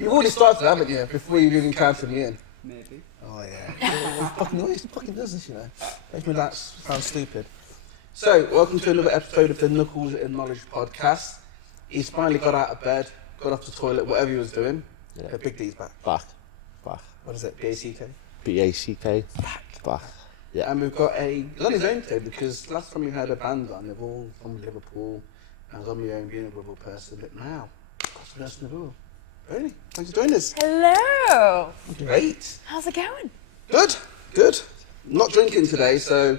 You've already started, haven't you? Before you even counted me in. Maybe. Oh yeah. Fucking noise. Fucking does this, you know. Makes me that sound stupid. So, welcome to another episode of the Knuckles and Knowledge podcast. He's finally got out of bed, got off the toilet, whatever he was doing. Yeah. Big D's back. Back. What is it? B-A-C-K? B-A-C-K. Back. Yeah. And we've got he's on his own today because last time we had a band on, they're all from Liverpool. And I was on my own being a Liverpool person, but now, that's the best in the world. Really? Thanks for joining us. Hello. Great. How's it going? Good. Not drinking today, so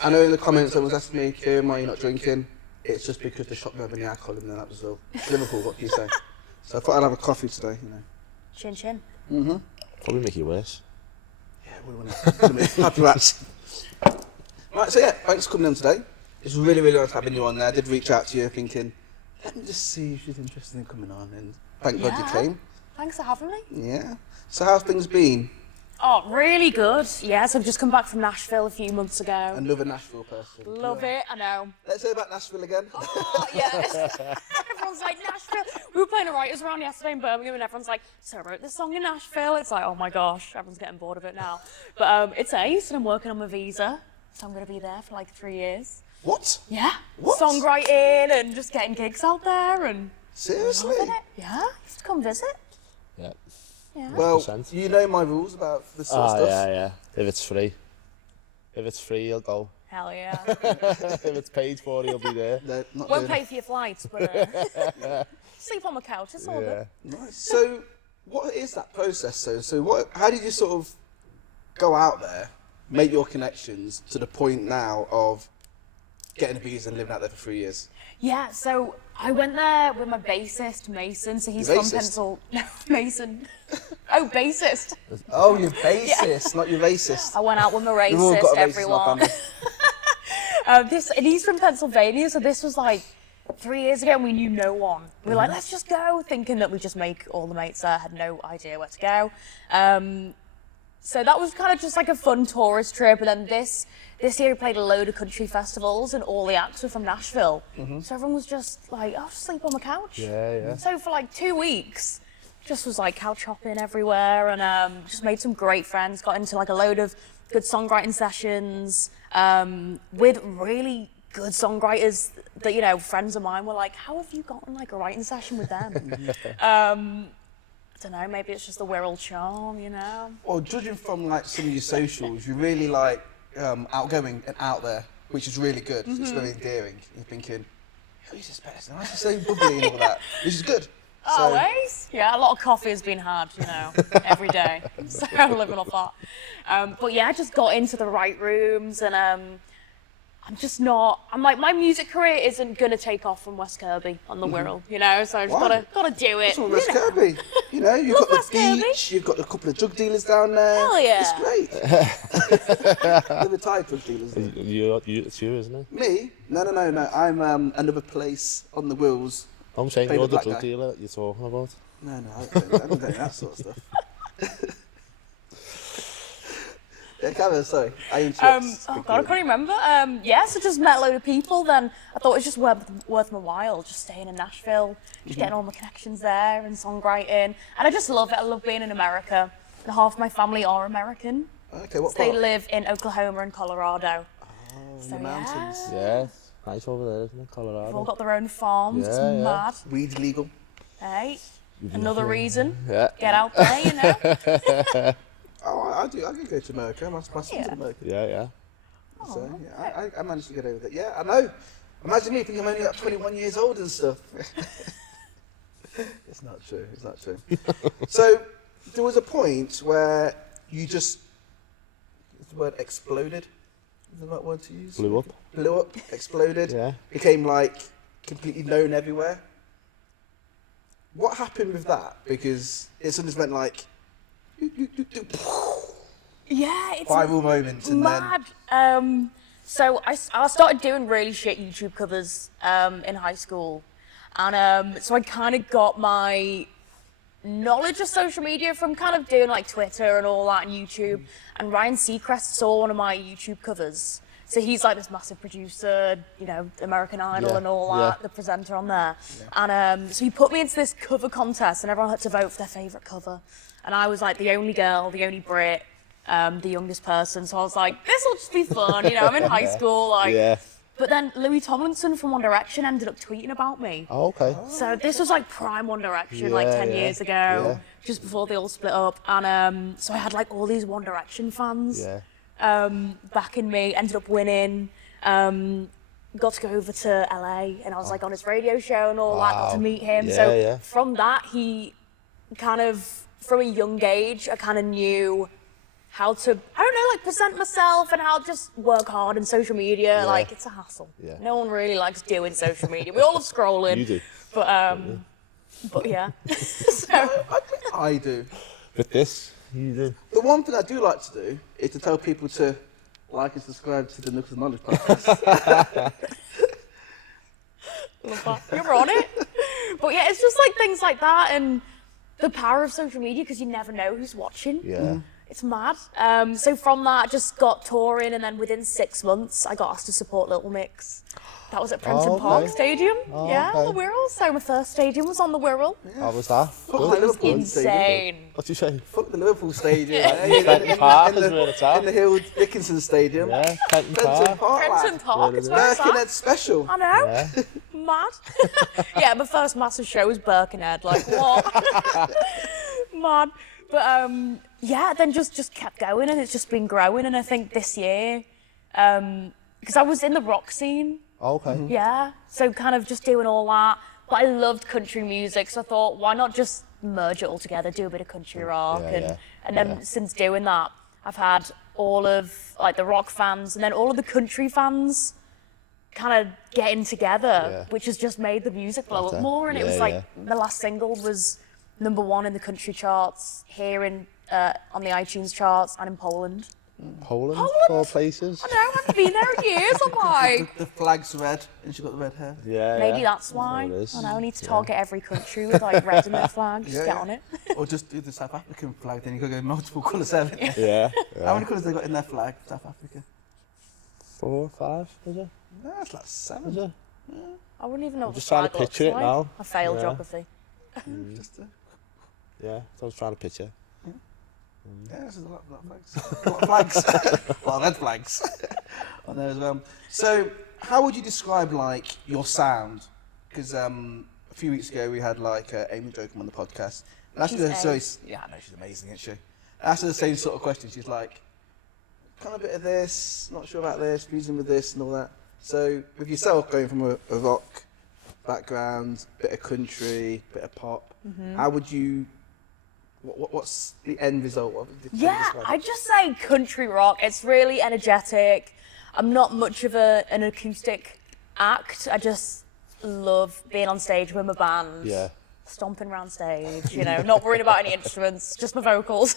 I know in the comments someone's asking me, Kieran, why are you not drinking? It's just because the shop don't have any alcohol in there, that was all. Liverpool, what can you say? So I thought I'd have a coffee today, you know. Chin chin. Mm-hmm. Probably make you worse. Yeah, we want to happy rats. Right, so yeah, thanks for coming on today. It's really, really nice having you on there. I did reach out to you thinking, let me just see if she's interested in coming on, and thank God you came. Thanks for having me. Yeah. So how's things been? Oh, really good. Yes, I've just come back from Nashville a few months ago. Another Nashville person. Love it, I know. Let's hear about Nashville again. Oh, yes. Everyone's like, Nashville. We were playing a writers' round yesterday in Birmingham and everyone's like, so I wrote this song in Nashville. It's like, oh my gosh, everyone's getting bored of it now. But it's ace and I'm working on my visa. So I'm going to be there for like 3 years. What? Yeah. What? Songwriting and just getting gigs out there and... Seriously? Loving it. Yeah, you have to come visit. Yeah. Yeah. Well, 100%. you know my rules about this sort of stuff. Yeah. If it's free, he'll go. Hell yeah. If it's paid for, he'll be there. No, not Won't doing pay for your flights, but sleep on my couch, it's all good. Nice. So, what is that process though? So, how did you sort of go out there, make your connections to the point now of getting a visa and living out there for 3 years? Yeah, so I went there with my bassist, Mason, so he's Your from bassist? Pencil... No, Mason. Oh, bassist. Oh, you're bassist, not your racist. I went out with my We've all racist, got a racist in our everyone. family. And he's from Pennsylvania, so this was like 3 years ago and we knew no one. We were like, let's just go, thinking that we'd just make all the mates there, had no idea where to go. So that was kind of just like a fun tourist trip. And then this year we played a load of country festivals and all the acts were from Nashville. So everyone was just like, I'll just sleep on the couch. Yeah. So for like 2 weeks, just was like couch hopping everywhere and just made some great friends, got into like a load of good songwriting sessions with really good songwriters that, you know, friends of mine were like, how have you gotten like a writing session with them? I don't know, maybe it's just the Wirral charm, you know? Well, judging from like some of your socials, you're really like outgoing and out there, which is really good. It's very endearing. You're thinking, who is this person? Why is he so bubbly and all that? Which is good. Always. Yeah, a lot of coffee has been had, you know, every day. So I'm living off that. But yeah, I just got into the right rooms and I'm like, my music career isn't gonna take off from West Kirby on the Wirral, you know, so I just gotta do it. That's all West Kirby. You know, you've got West the Kirby. beach, you've got a couple of drug dealers down there. Hell yeah. It's great. They're retired drug dealers. It's you, isn't it? Me? No. I'm another place on the Wirrals. I'm saying Play you're the the black drug guy. dealer that you're talking about. No, I don't do that sort of stuff. Yeah, Karen, sorry. I interrupt. Oh God, I can't remember. Yeah, so just met a load of people. Then I thought it was just worth my while, just staying in Nashville, just getting all my connections there and songwriting. And I just love it. I love being in America. And half my family are American. Okay, what They part? live in Oklahoma and Colorado. Oh, in So, the mountains. Yeah. Nice over there, isn't it? They've all Colorado. got their own farms. It's Yeah. mad. Weed legal. Hey, another reason. Yeah. Get out there, you know. Oh, I do. I can go to America. My son's Yeah. American. Yeah. So, yeah, I managed to get over that. Yeah, I know. Imagine me thinking I'm only like 21 years old and stuff. It's not true. So, there was a point where you just, is the word exploded? Is the right word to use? Blew up. Blew up, exploded, Yeah. became like completely known everywhere. What happened with that? Because it sort of went like, Yeah, it's viral moment and then... mad. So I started doing really shit YouTube covers in high school. And so I kind of got my knowledge of social media from kind of doing like Twitter and all that and YouTube. And Ryan Seacrest saw one of my YouTube covers. So he's like this massive producer, you know, American Idol Yeah, and all that, yeah. the presenter on there. And so he put me into this cover contest and everyone had to vote for their favourite cover. And I was like the only girl, the only Brit, the youngest person. So I was like, this will just be fun, you know, I'm in high school. Like. Yeah. But then Louis Tomlinson from One Direction ended up tweeting about me. Oh, okay. So this was like prime One Direction, like 10 Yeah, years ago, yeah. just before they all split up. And so I had like all these One Direction fans backing me, ended up winning, got to go over to LA and I was like on his radio show and all that, got to meet him. Yeah, So yeah. from that, he kind of, from a young age, I kind of knew how to, I don't know, like present myself and how to just work hard in social media. Yeah. Like, it's a hassle. Yeah. No one really likes doing social media. We all love scrolling. You do. But yeah. So, I do. With this, you do. The one thing I do like to do is to tell people to like and subscribe to the Knuckles Knowledge podcast. love that. You're on it. But yeah, it's just like things like that and the power of social media because you never know who's watching. Yeah. It's mad. So from that, I just got touring, and then within 6 months, I got asked to support Little Mix. That was at Prenton Park Stadium. Yeah, okay. the Wirral. So my first stadium was on the Wirral. How was that? Fuck Good. the Liverpool Stadium. Insane. What do you say? Fuck the Liverpool Stadium. Prenton Park is where it's at. In the Hill Dickinson Stadium. Yeah, Prenton Prenton Park. Park. Prenton Park, it's where it's at. Birkenhead special. I know. Yeah. Mad. Yeah, my first massive show was Birkenhead. Like, what? Mad. But yeah, then just kept going and it's just been growing. And I think this year, because I was in the rock scene. Okay. Yeah, so kind of just doing all that. But I loved country music, so I thought, why not just merge it all together, do a bit of country rock, and then since doing that, I've had all of like the rock fans and then all of the country fans kind of getting together, which has just made the music blow up more. And it was like the last single was #1 in the country charts here in on the iTunes charts and in Poland. Poland, four places. I know, I haven't been there in years. I'm like, The flag's red, and she got the red hair. Yeah. maybe that's why. it is. I know, I need to target every country with like red in their flag. Just get on it. Or just do the South African flag, then you could go multiple colours, haven't you? Yeah. How many colours they got in their flag, South Africa? 4 or 5, is it? No, it's like 7. Is it? I wouldn't even know what just the trying to flag looks picture it like. now. I failed Yeah. geography. Just Yeah, I was trying to picture. yeah, there's a lot of flags. A lot of flags. A lot of red flags on there as well. So, how would you describe like your sound? Because a few weeks ago we had like Amy Jokum on the podcast. And She's A. yeah, I know she's amazing, isn't she? After the same sort of question, she's like, kind of a bit of this, not sure about this, fusing with this and all that. So, with yourself going from a rock background, bit of country, bit of pop, how would you? What's the end result of it? Yeah, I just say country rock. It's really energetic. I'm not much of an acoustic act. I just love being on stage with my band. Yeah. Stomping around stage, you know, not worrying about any instruments, just my vocals.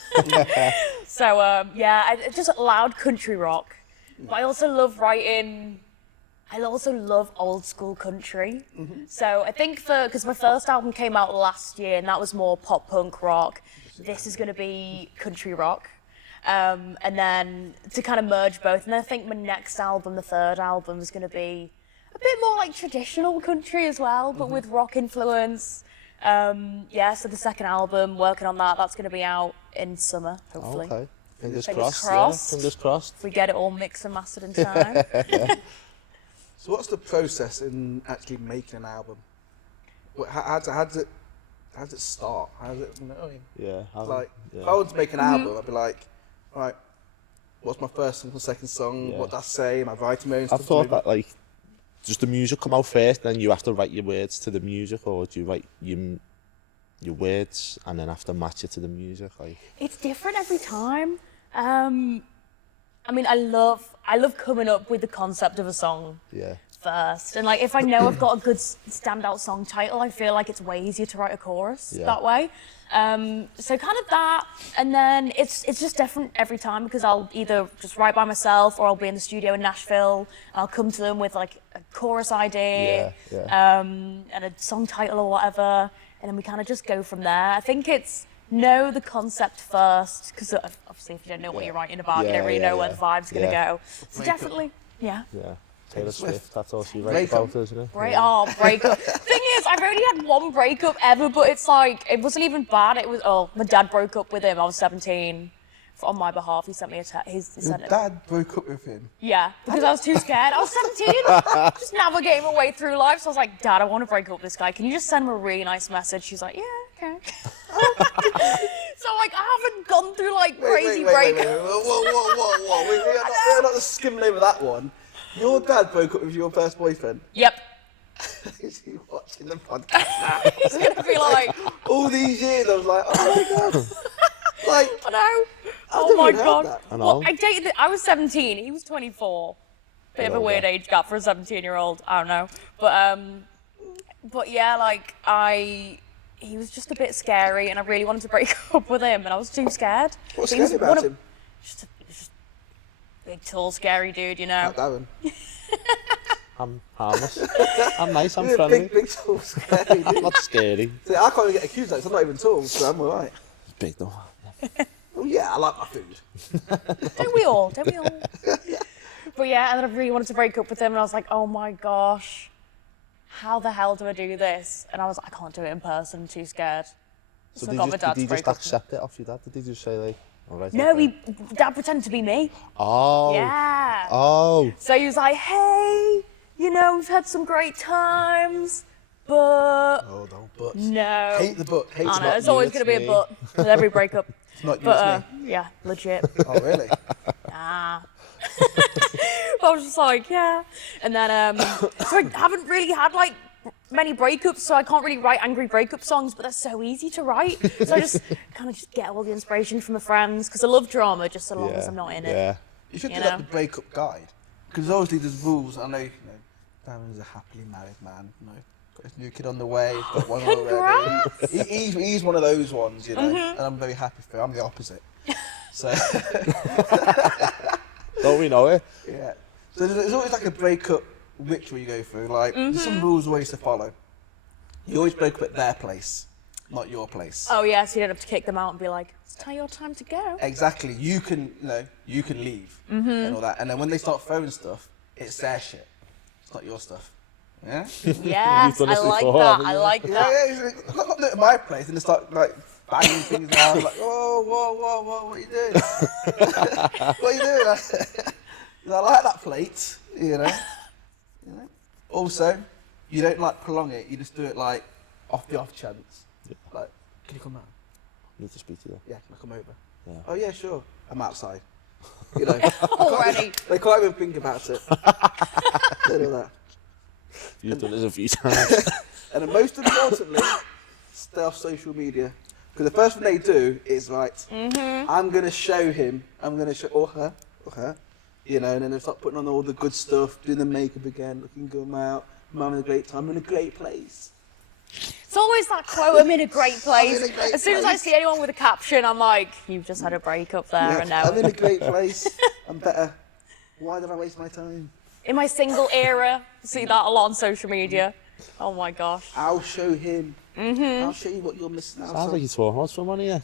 So, yeah, just loud country rock. But I also love writing, I also love old school country. So I think because my first album came out last year and that was more pop punk rock, this is going to be country rock. And then to kind of merge both. And then I think my next album, the third album, is going to be a bit more like traditional country as well, but with rock influence. Yeah, so the second album, working on that, that's going to be out in summer, hopefully. Okay. Fingers Fingers crossed. crossed. Yeah. Fingers crossed. If we get it all mixed and mastered in time. So what's the process in actually making an album? How does it start? How does it, you know what I mean? Yeah. Like, yeah. if I wanted to make an album, I'd be like, all right, what's my first and second song? Yeah. What do I say? Am I writing my own I stuff? thought that like, does the music come out first, then you have to write your words to the music, or do you write your words and then have to match it to the music? Like, It's different every time. I mean, I love coming up with the concept of a song yeah. first. And like, if I know I've got a good standout song title, I feel like it's way easier to write a chorus that way. So kind of that, and then it's just different every time because I'll either just write by myself or I'll be in the studio in Nashville. I'll come to them with like a chorus idea, and a song title or whatever, and then we kind of just go from there. I think it's know the concept first because obviously if you don't know what you're writing about, you don't really know where the vibe's gonna go. So Yeah. Yeah. Taylor Swift. Swift, that's all she writes Breakup. about, isn't it? Breakup. Thing is, I've only had one breakup ever, but it's like, it wasn't even bad. It was, my dad broke up with him. I was 17. On my behalf, he sent me a text. He Your sent it. dad broke up with him. Yeah, because I was too scared. I was 17, just navigating my way through life. So I was like, Dad, I want to break up with this guy. Can you just send him a really nice message? She's like, yeah, okay. So like, I haven't gone through like crazy breakups. Whoa. We're not just skimming over that one. Your dad broke up with your first boyfriend. Yep. Is he watching the podcast now? He's gonna be like, All these years, I was like, oh my god. Like, I know. I've Oh my never heard god. that. I know. Well, I was 17. He was 24. Bit of a weird age gap for a 17-year-old. I don't know. But yeah, like he was just a bit scary, and I really wanted to break up with him, and I was too scared. What's He was scary about him? Just a big, tall, scary dude, you know. Like Darren. I'm harmless. I'm nice, I'm You're a friendly. big, tall, scary dude. Not scary. See, I can't even get accused of that 'cause I'm not even tall, so I'm alright. Big though. Oh yeah, I like my food. Don't we all? Don't we all? But yeah, and then I really wanted to break up with him, and I was like, oh my gosh, how the hell do I do this? And I was like, I can't do it in person, I'm too scared. So I did got my dad he to break just up. accept it off your dad? Did he just say like, all right? No, okay. Dad pretended to be me. Oh. Yeah. Oh. So he was like, hey, you know, we've had some great times, but Oh no, but. no. Hate the book. Hate I the know, book. there's always it's going to be me. a but with every breakup. It's not you, But it's me. yeah, legit. Oh really? Nah. I was just like, yeah. And then, so I haven't really had like many breakups, so I can't really write angry breakup songs, but they're so easy to write. So I just kind of just get all the inspiration from my friends, because I love drama, just so long as I'm not in it. Yeah. You should You do know? like the breakup guide. Because obviously there's rules. I know, Darren's a happily married man. Got his new kid on the way. He's got one already. He's one of those ones, you know. And I'm very happy for him. I'm the opposite. So Don't we know it? yeah. So there's always like a breakup ritual you go through. Like there's some rules always to follow. You always break up at their place, not your place. Oh yeah, so you don't have to kick them out and be like, it's your time to go. Exactly. You can leave and all that. And then when they start throwing stuff, it's their shit. It's not your stuff. Yeah. Yes, done I this like before, that. haven't I you? like Yeah, that. it's not at my place, and they start like banging things down. Like, whoa, what are you doing? What are you doing? I like that plate, you know. Also, you don't like prolong it. You just do it like off the off chance. Like, can you come out? Need to speak to you. Yeah, can I come over? Yeah. Oh yeah, sure. I'm outside. You know. Already. They can't even think about it. They do that. You've done this a few times. And then most importantly, stay off social media. Because the first thing they do is, right, I'm going to show him, or her, you know, and then they start putting on all the good stuff, doing the makeup again, looking good out, I'm having a great time, I'm in a great place. It's always that quote, I'm in a great place. I'm in a great As soon as I place. see anyone with a caption, I'm like, you've just had a breakup there and now. I'm in a great place, I'm better. Why did I waste my time? In my single era, see that a lot on social media. Oh my gosh. I'll show him. I'll show you what you're missing out Sounds on. like you're talking about someone here.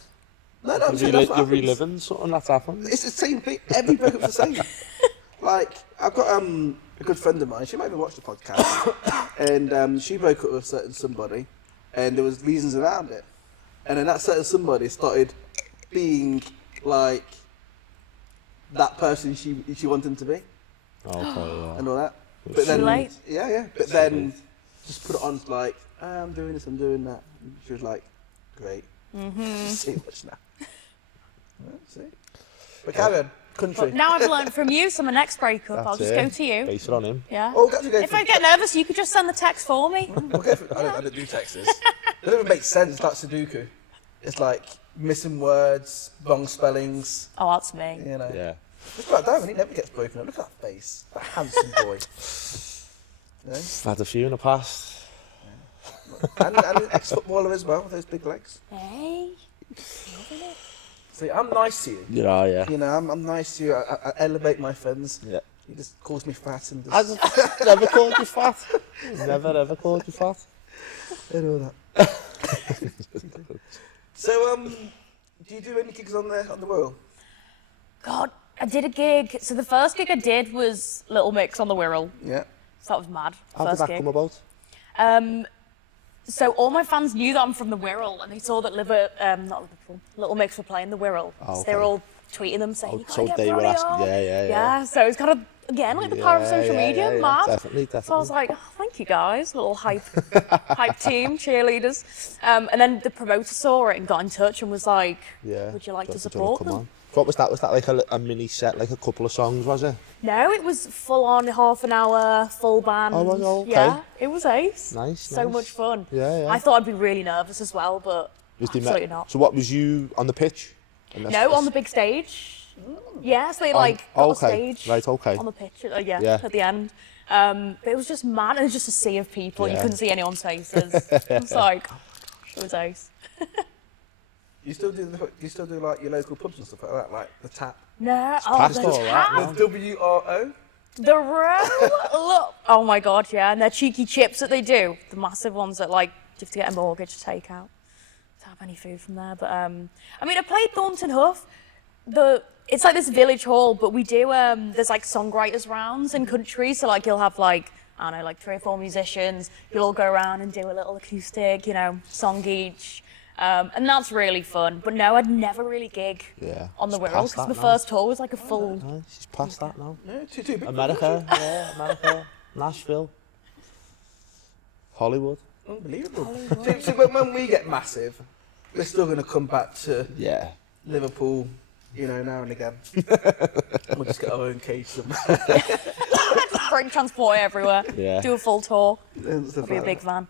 No, I'm saying that's what You're happens. reliving something that's happened. It's the same thing. Every breakup's the same. Like, I've got a good friend of mine. She might even watch the podcast, and she broke up with a certain somebody, and there was reasons around it. And then that certain somebody started being like that person she wanted to be, Okay, yeah. and all that. It's But then, too late. yeah. But then, just put it on like, I'm doing this, I'm doing that. And she was like, great. See much now. Yeah, see. But Karen, country. But now I've learned from you, so my next breakup, I'll That's just it. go to you. Base it on him. Yeah. Oh, that's okay. If I get nervous, you could just send the text for me. We'll go for, I don't do Texas. It doesn't even make sense. It's like Sudoku. It's like missing words, wrong spellings. Oh, that's me. You know. Yeah. Look at that Darren. He never gets broken up. Look at that face. That handsome boy. You know? I've had a few in the past. And an ex-footballer as well with those big legs. Hey. See, I'm nice to you. You know, yeah. You know, I'm nice to you. I elevate my friends. Yeah. He just calls me fat and just... I've never called you fat. Never ever called you fat. I know that. So, do you do any gigs on the Wirral? God, I did a gig. So the first gig I did was Little Mix on the Wirral. Yeah. So that was mad. How did First that gig. come about? So all my fans knew that I'm from the Wirral, and they saw that not Liverpool, Little Mix were playing the Wirral. Oh, So they were okay. all tweeting them saying, "You gotta So get they were Bronnie asking, on." yeah. So it's kind of again like the power of social media, mad. Definitely. So I was like, oh, "Thank you guys, little hype team, cheerleaders." And then the promoter saw it and got in touch and was like, "Would you like to support come them?" on? What was that? Was that like a mini set, like a couple of songs, was it? No, it was full on, half an hour, full band. Oh, was it? Okay. Yeah, it was ace. Nice, So nice. much fun. Yeah. I thought I'd be really nervous as well, but absolutely not. So what was you on the pitch? No, on the big stage. Yeah, so they got a stage Right, okay. on the pitch, at the end. But it was just mad. It was just a sea of people. You couldn't see anyone's faces. It was like, oh gosh, it was ace. You still do like your local pubs and stuff like that, like the Tap, No, past the all that, tap, the WRO. the row. Look, oh my god, yeah, and their cheeky chips that they do, the massive ones that like you have to get a mortgage to take out to have any food from there. But I mean, I played Thornton Huff. It's like this village hall, but we do there's like songwriters rounds in country, so like you'll have like I don't know, like 3 or 4 musicians. You'll all go around and do a little acoustic, song each. And that's really fun. But no, I'd never really gig on the Wirral because the first tour was like a full. No, she's past that now. No, too big. America, Nashville, Hollywood. Unbelievable. So when we get massive, we're still going to come back to Liverpool, now and again. We'll just get our own cage somewhere. Bring transport everywhere. Yeah. Do a full tour. It'll Be a big van.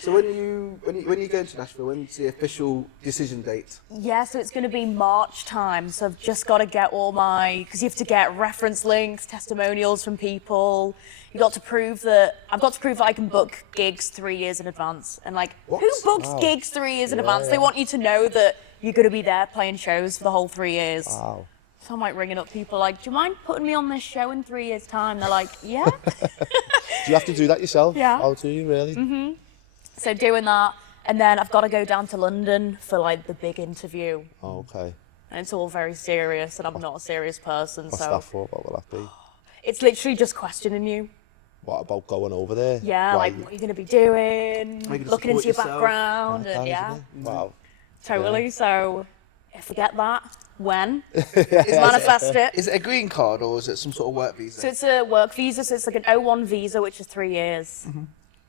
So when you go to Nashville, when's the official decision date? Yeah, so it's going to be March time. So I've just got to get because you have to get reference links, testimonials from people. I've got to prove that I can book gigs 3 years in advance. And like, What? who books gigs 3 years in advance? They want you to know that you're going to be there playing shows for the whole 3 years. Wow. So I'm like ringing up people like, do you mind putting me on this show in 3 years' time? They're like, yeah. Do you have to do that yourself? Yeah. Oh, do you really? Mm-hmm. So doing that, and then I've got to go down to London for like the big interview. Oh, okay. And it's all very serious, and I'm not a serious person, What's so that for? What will that be? it's literally just questioning you. What about going over there? Yeah, Why? like what you're going to be doing, How you gonna looking into your support yourself? background, That, and isn't it? Wow. totally. So if I get that, when? Manifest it. Is it a green card or is it some sort of work visa? So it's a work visa, so it's like an O1 visa, which is 3 years.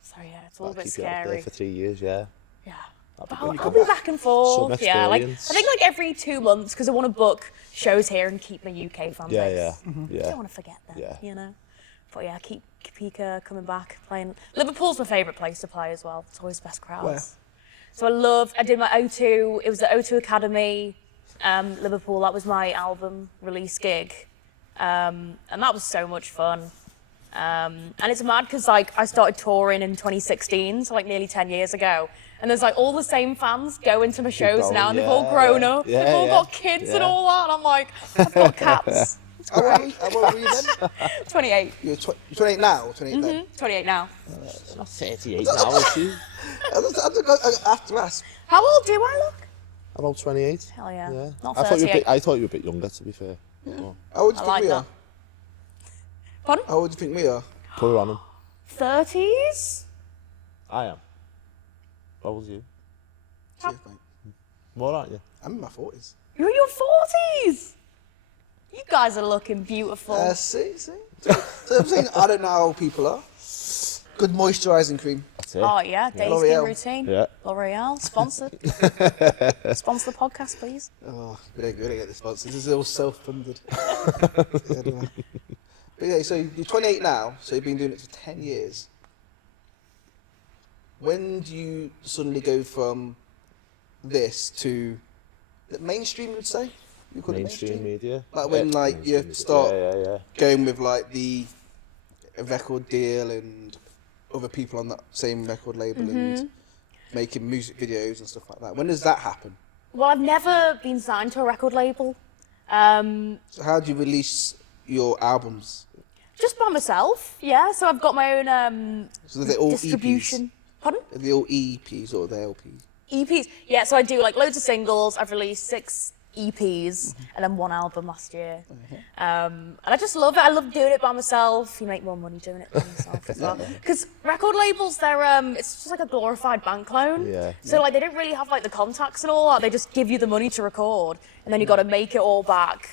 So yeah, it's all a That'll bit keep you out there scary. for 3 years, yeah. Yeah. That'd be But good. I'll be back and forth. Some Yeah, like I experience. think like every 2 months because I want to book shows here and keep my UK fan Yeah, base. yeah, I yeah. don't want to forget that. Yeah. But yeah, keep coming back playing. Liverpool's my favourite place to play as well. It's always the best crowds. Where? So I did my O2. It was the O2 Academy, Liverpool. That was my album release gig, and that was so much fun. And it's mad because like I started touring in 2016, so like nearly 10 years ago. And there's like all the same fans going to my shows going, now, and they've all grown up. yeah, they've all yeah, got kids and yeah. all that. And I'm like, I've got cats. How old were you then? 28. You're 28 now or 28 then? 28 now. She's not 38 now, is she? I have to ask. How old do I look? About 28. Hell yeah. Yeah. Not I thought 38. I thought you were a bit younger, to be fair. Oh, How old do I you like think we that. are? Pardon? How old do you think we are? put her on him. 30s? I am. How old are you? Cheers, mate. More, aren't you? I'm in my 40s. You're in your 40s? You guys are looking beautiful. See? So I'm saying, I don't know how old people are. Good moisturising cream. That's it. Oh yeah, day skin L'Oreal. routine. Yeah. L'Oreal, sponsored. Sponsor the podcast, please. Oh, we don't get the sponsors. This is all self-funded. Anyway. But yeah, so you're 28 now, so you've been doing it for 10 years. When do you suddenly go from this to the mainstream, you'd say? You call Mainstream it mainstream? media. Like when like you mainstream media. start Yeah. going with like the a record deal and other people on that same record label and making music videos and stuff like that. When does that happen? Well, I've never been signed to a record label. So how do you release your albums? Just by myself, yeah. So I've got my own So they're all distribution. Pardon? EPs? Are they all EPs or are they LPs? EPs. Yeah, so I do like loads of singles. I've released 6 EPs and then 1 album last year. And I just love it. I love doing it by myself. You make more money doing it by yourself as well. Because record labels, they're it's just like a glorified bank loan. Yeah. So like they don't really have like the contacts and all that. They just give you the money to record, and then you got to make it all back.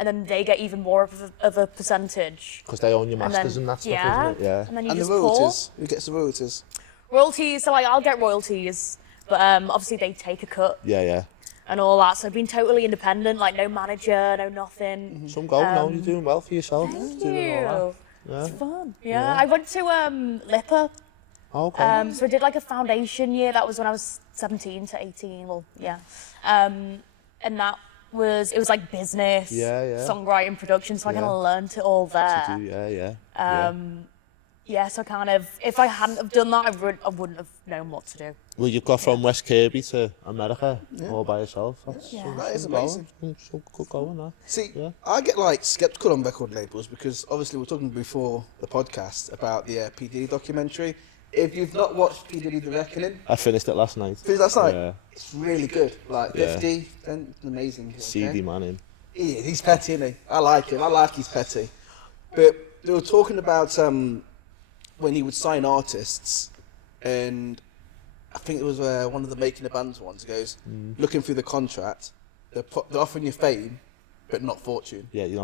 And then they get even more of a percentage. Because they own your And masters then, and that stuff, yeah, isn't it? Yeah. and then you And the just pour. royalties. Who gets the royalties? Royalties, so like I'll get royalties, but obviously they take a cut Yeah, yeah. and all that. So I've been totally independent, like no manager, no nothing. Some go, no, you're doing well for yourself. Thank Doing all you. that. It's fun. Yeah. I went to LIPA. Yeah. Okay. So I did like a foundation year. That was when I was 17 to 18. Well, yeah. And that was, it was like business, Yeah, yeah. songwriting, production. So I kind Yeah. of learned it all there. To do, yeah. Yeah, so kind of, if I hadn't have done that, I wouldn't have known what to do. Well, you've got from West Kirby to America all by yourself. That's Yeah. That is some going. amazing. Some good going, that. See, Yeah. I get like skeptical on record labels because obviously we're talking before the podcast about the P. Diddy documentary. If you've not watched P. Diddy The Reckoning, I finished it last night. because that's like, Yeah. it's really good. Like Yeah. 50, then amazing. Okay? CD man in. He's petty, isn't he? I like him. I like he's petty. But they were talking about when he would sign artists, and I think it was one of the Making the Bands ones. Goes looking through the contract, they're offering you fame, but not fortune. Yeah, you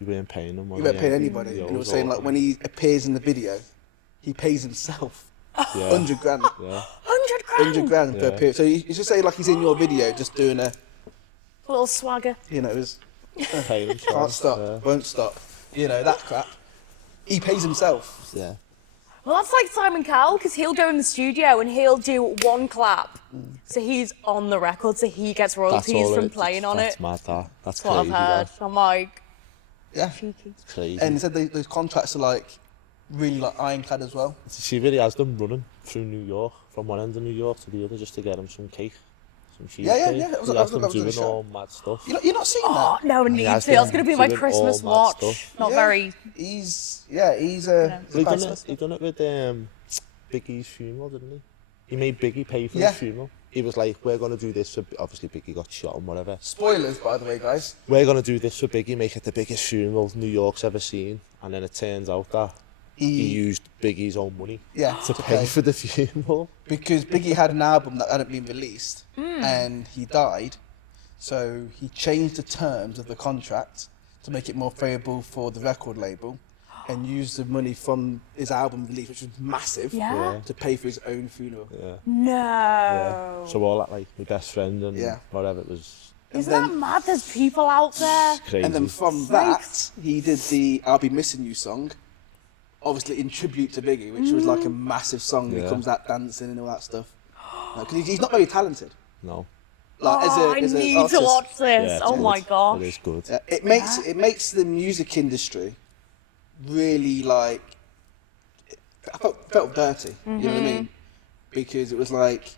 weren't paying them. You weren't paying anybody. Yeah, And he it was was saying all- like when he appears in the video, he pays himself Yeah. 100 grand. Yeah. 100 grand! 100 grand per Yeah. period. So you just say like he's in your video, just doing a, Little swagger. you know, his Paying them. can't stop, Yeah. won't stop, you know, that crap. He pays himself. Yeah. Well, that's like Simon Cowell, because he'll go in the studio and he'll do one clap. So he's on the record, so he gets That's royalties all from it- playing on that's it. Mad, that. That's That's what I've crazy. heard. That. I'm like, Yeah. cheeky. It's crazy. And he said those contracts are like really like ironclad as well. She really has them running through New York, from one end of New York to the other, just to get them some cake. Some cheese Yeah, yeah, cake. yeah. It was- He I has was them looking at the doing show. all mad stuff. You're not seeing Oh, that. no, I He need has to. That's been going to be my doing Christmas all mad watch. stuff. Not Yeah. very. He's He done it with Biggie's funeral, didn't he? He made Biggie pay for Yeah. his funeral. He was like, we're going to do this for... Obviously, Biggie got shot and whatever. Spoilers, by the way, guys. We're going to do this for Biggie, make it the biggest funeral New York's ever seen. And then it turns out that he used Biggie's own money Yeah, to pay for the funeral. because Biggie had an album that hadn't been released, and he died. So he changed the terms of the contract to make it more favourable for the record label, and used the money from his album release, which was massive, Yeah? to pay for his own funeral. Yeah. No. Yeah. So all that, like, my best friend and Yeah. whatever, it was Isn't then- that mad? There's people out there. crazy. And then from that, he did the "I'll Be Missing You" song, obviously in tribute to Biggie, which was like a massive song. He Yeah. comes out dancing and all that stuff. Because he's not very talented. No. Like Oh, I as a need to artist. watch this. Yeah, it's Oh good. my gosh. It is good. Yeah, it makes the music industry really like. I felt dirty. You know what I mean? Because it was like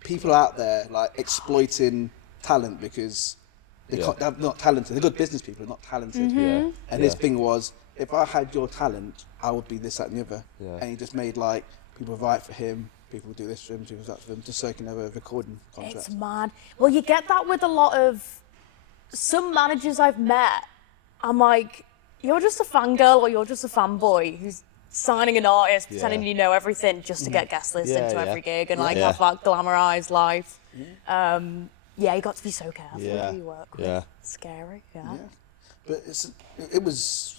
people out there like exploiting talent because they're not talented. They're good business people, not talented. Yeah. And his thing was, if I had your talent, I would be this, that, and the other. Yeah. And he just made like people write for him, people do this for him, people do that for him, just so he can have a recording contract. It's mad. Well, you get that with a lot of some managers I've met. I'm like, you're just a fangirl or you're just a fanboy who's signing an artist, pretending you know everything just to get guest listed Yeah, to yeah. every gig and like Yeah. have that glamorized life. Yeah, you got to be so careful Yeah. who you work with. Yeah. Scary. Yeah. Yeah. But it was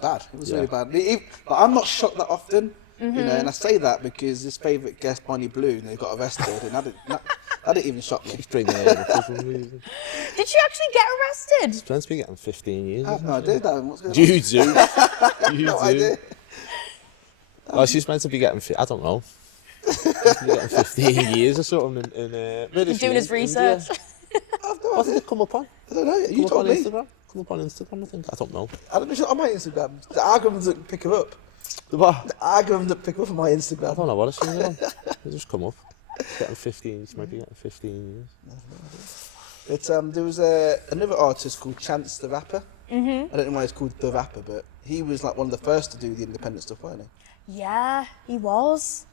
bad. It was Yeah. really bad. Like, I'm not shocked that often, you know, and I say that because his favourite guest, Bonnie Blue, they got arrested, and that didn't even shock me. He's bringing it in for some reason. Did she actually get arrested? He's meant to be getting 15 years. I have no isn't idea, Darren. What's going she? on? You do. You No do. idea. Oh, she's meant to be getting... I don't know. She's meant to be getting 15 years or something in where is He's she? doing his India? research. I have no What did idea. it come up on? I don't know. You Come up told on me. Instagram? Come up on Instagram, I think. I don't know. I don't know. She's on my Instagram. The algorithm doesn't pick her up. What? The algorithm doesn't pick her up on my I Instagram. don't know what it's on. They just come up. Getting 15, she might be getting 15 years. But there was another artist called Chance the Rapper. I don't know why it's called The Rapper, but he was like one of the first to do the independent stuff, wasn't he? Yeah, he was.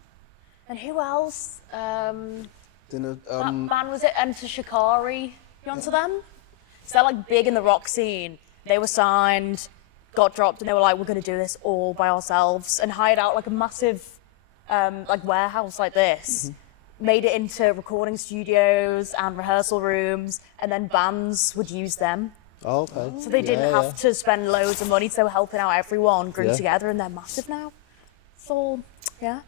And who else? Then, That man, was it Enter Shikari? You onto them? So they're like big in the rock scene. They were signed, got dropped, and they were like, we're going to do this all by ourselves, and hired out like a massive like warehouse like this. Made it into recording studios and rehearsal rooms, and then bands would use them. Oh, okay. So they didn't have to spend loads of money, so they were helping out everyone, grew together, and they're massive now. It's all, yeah.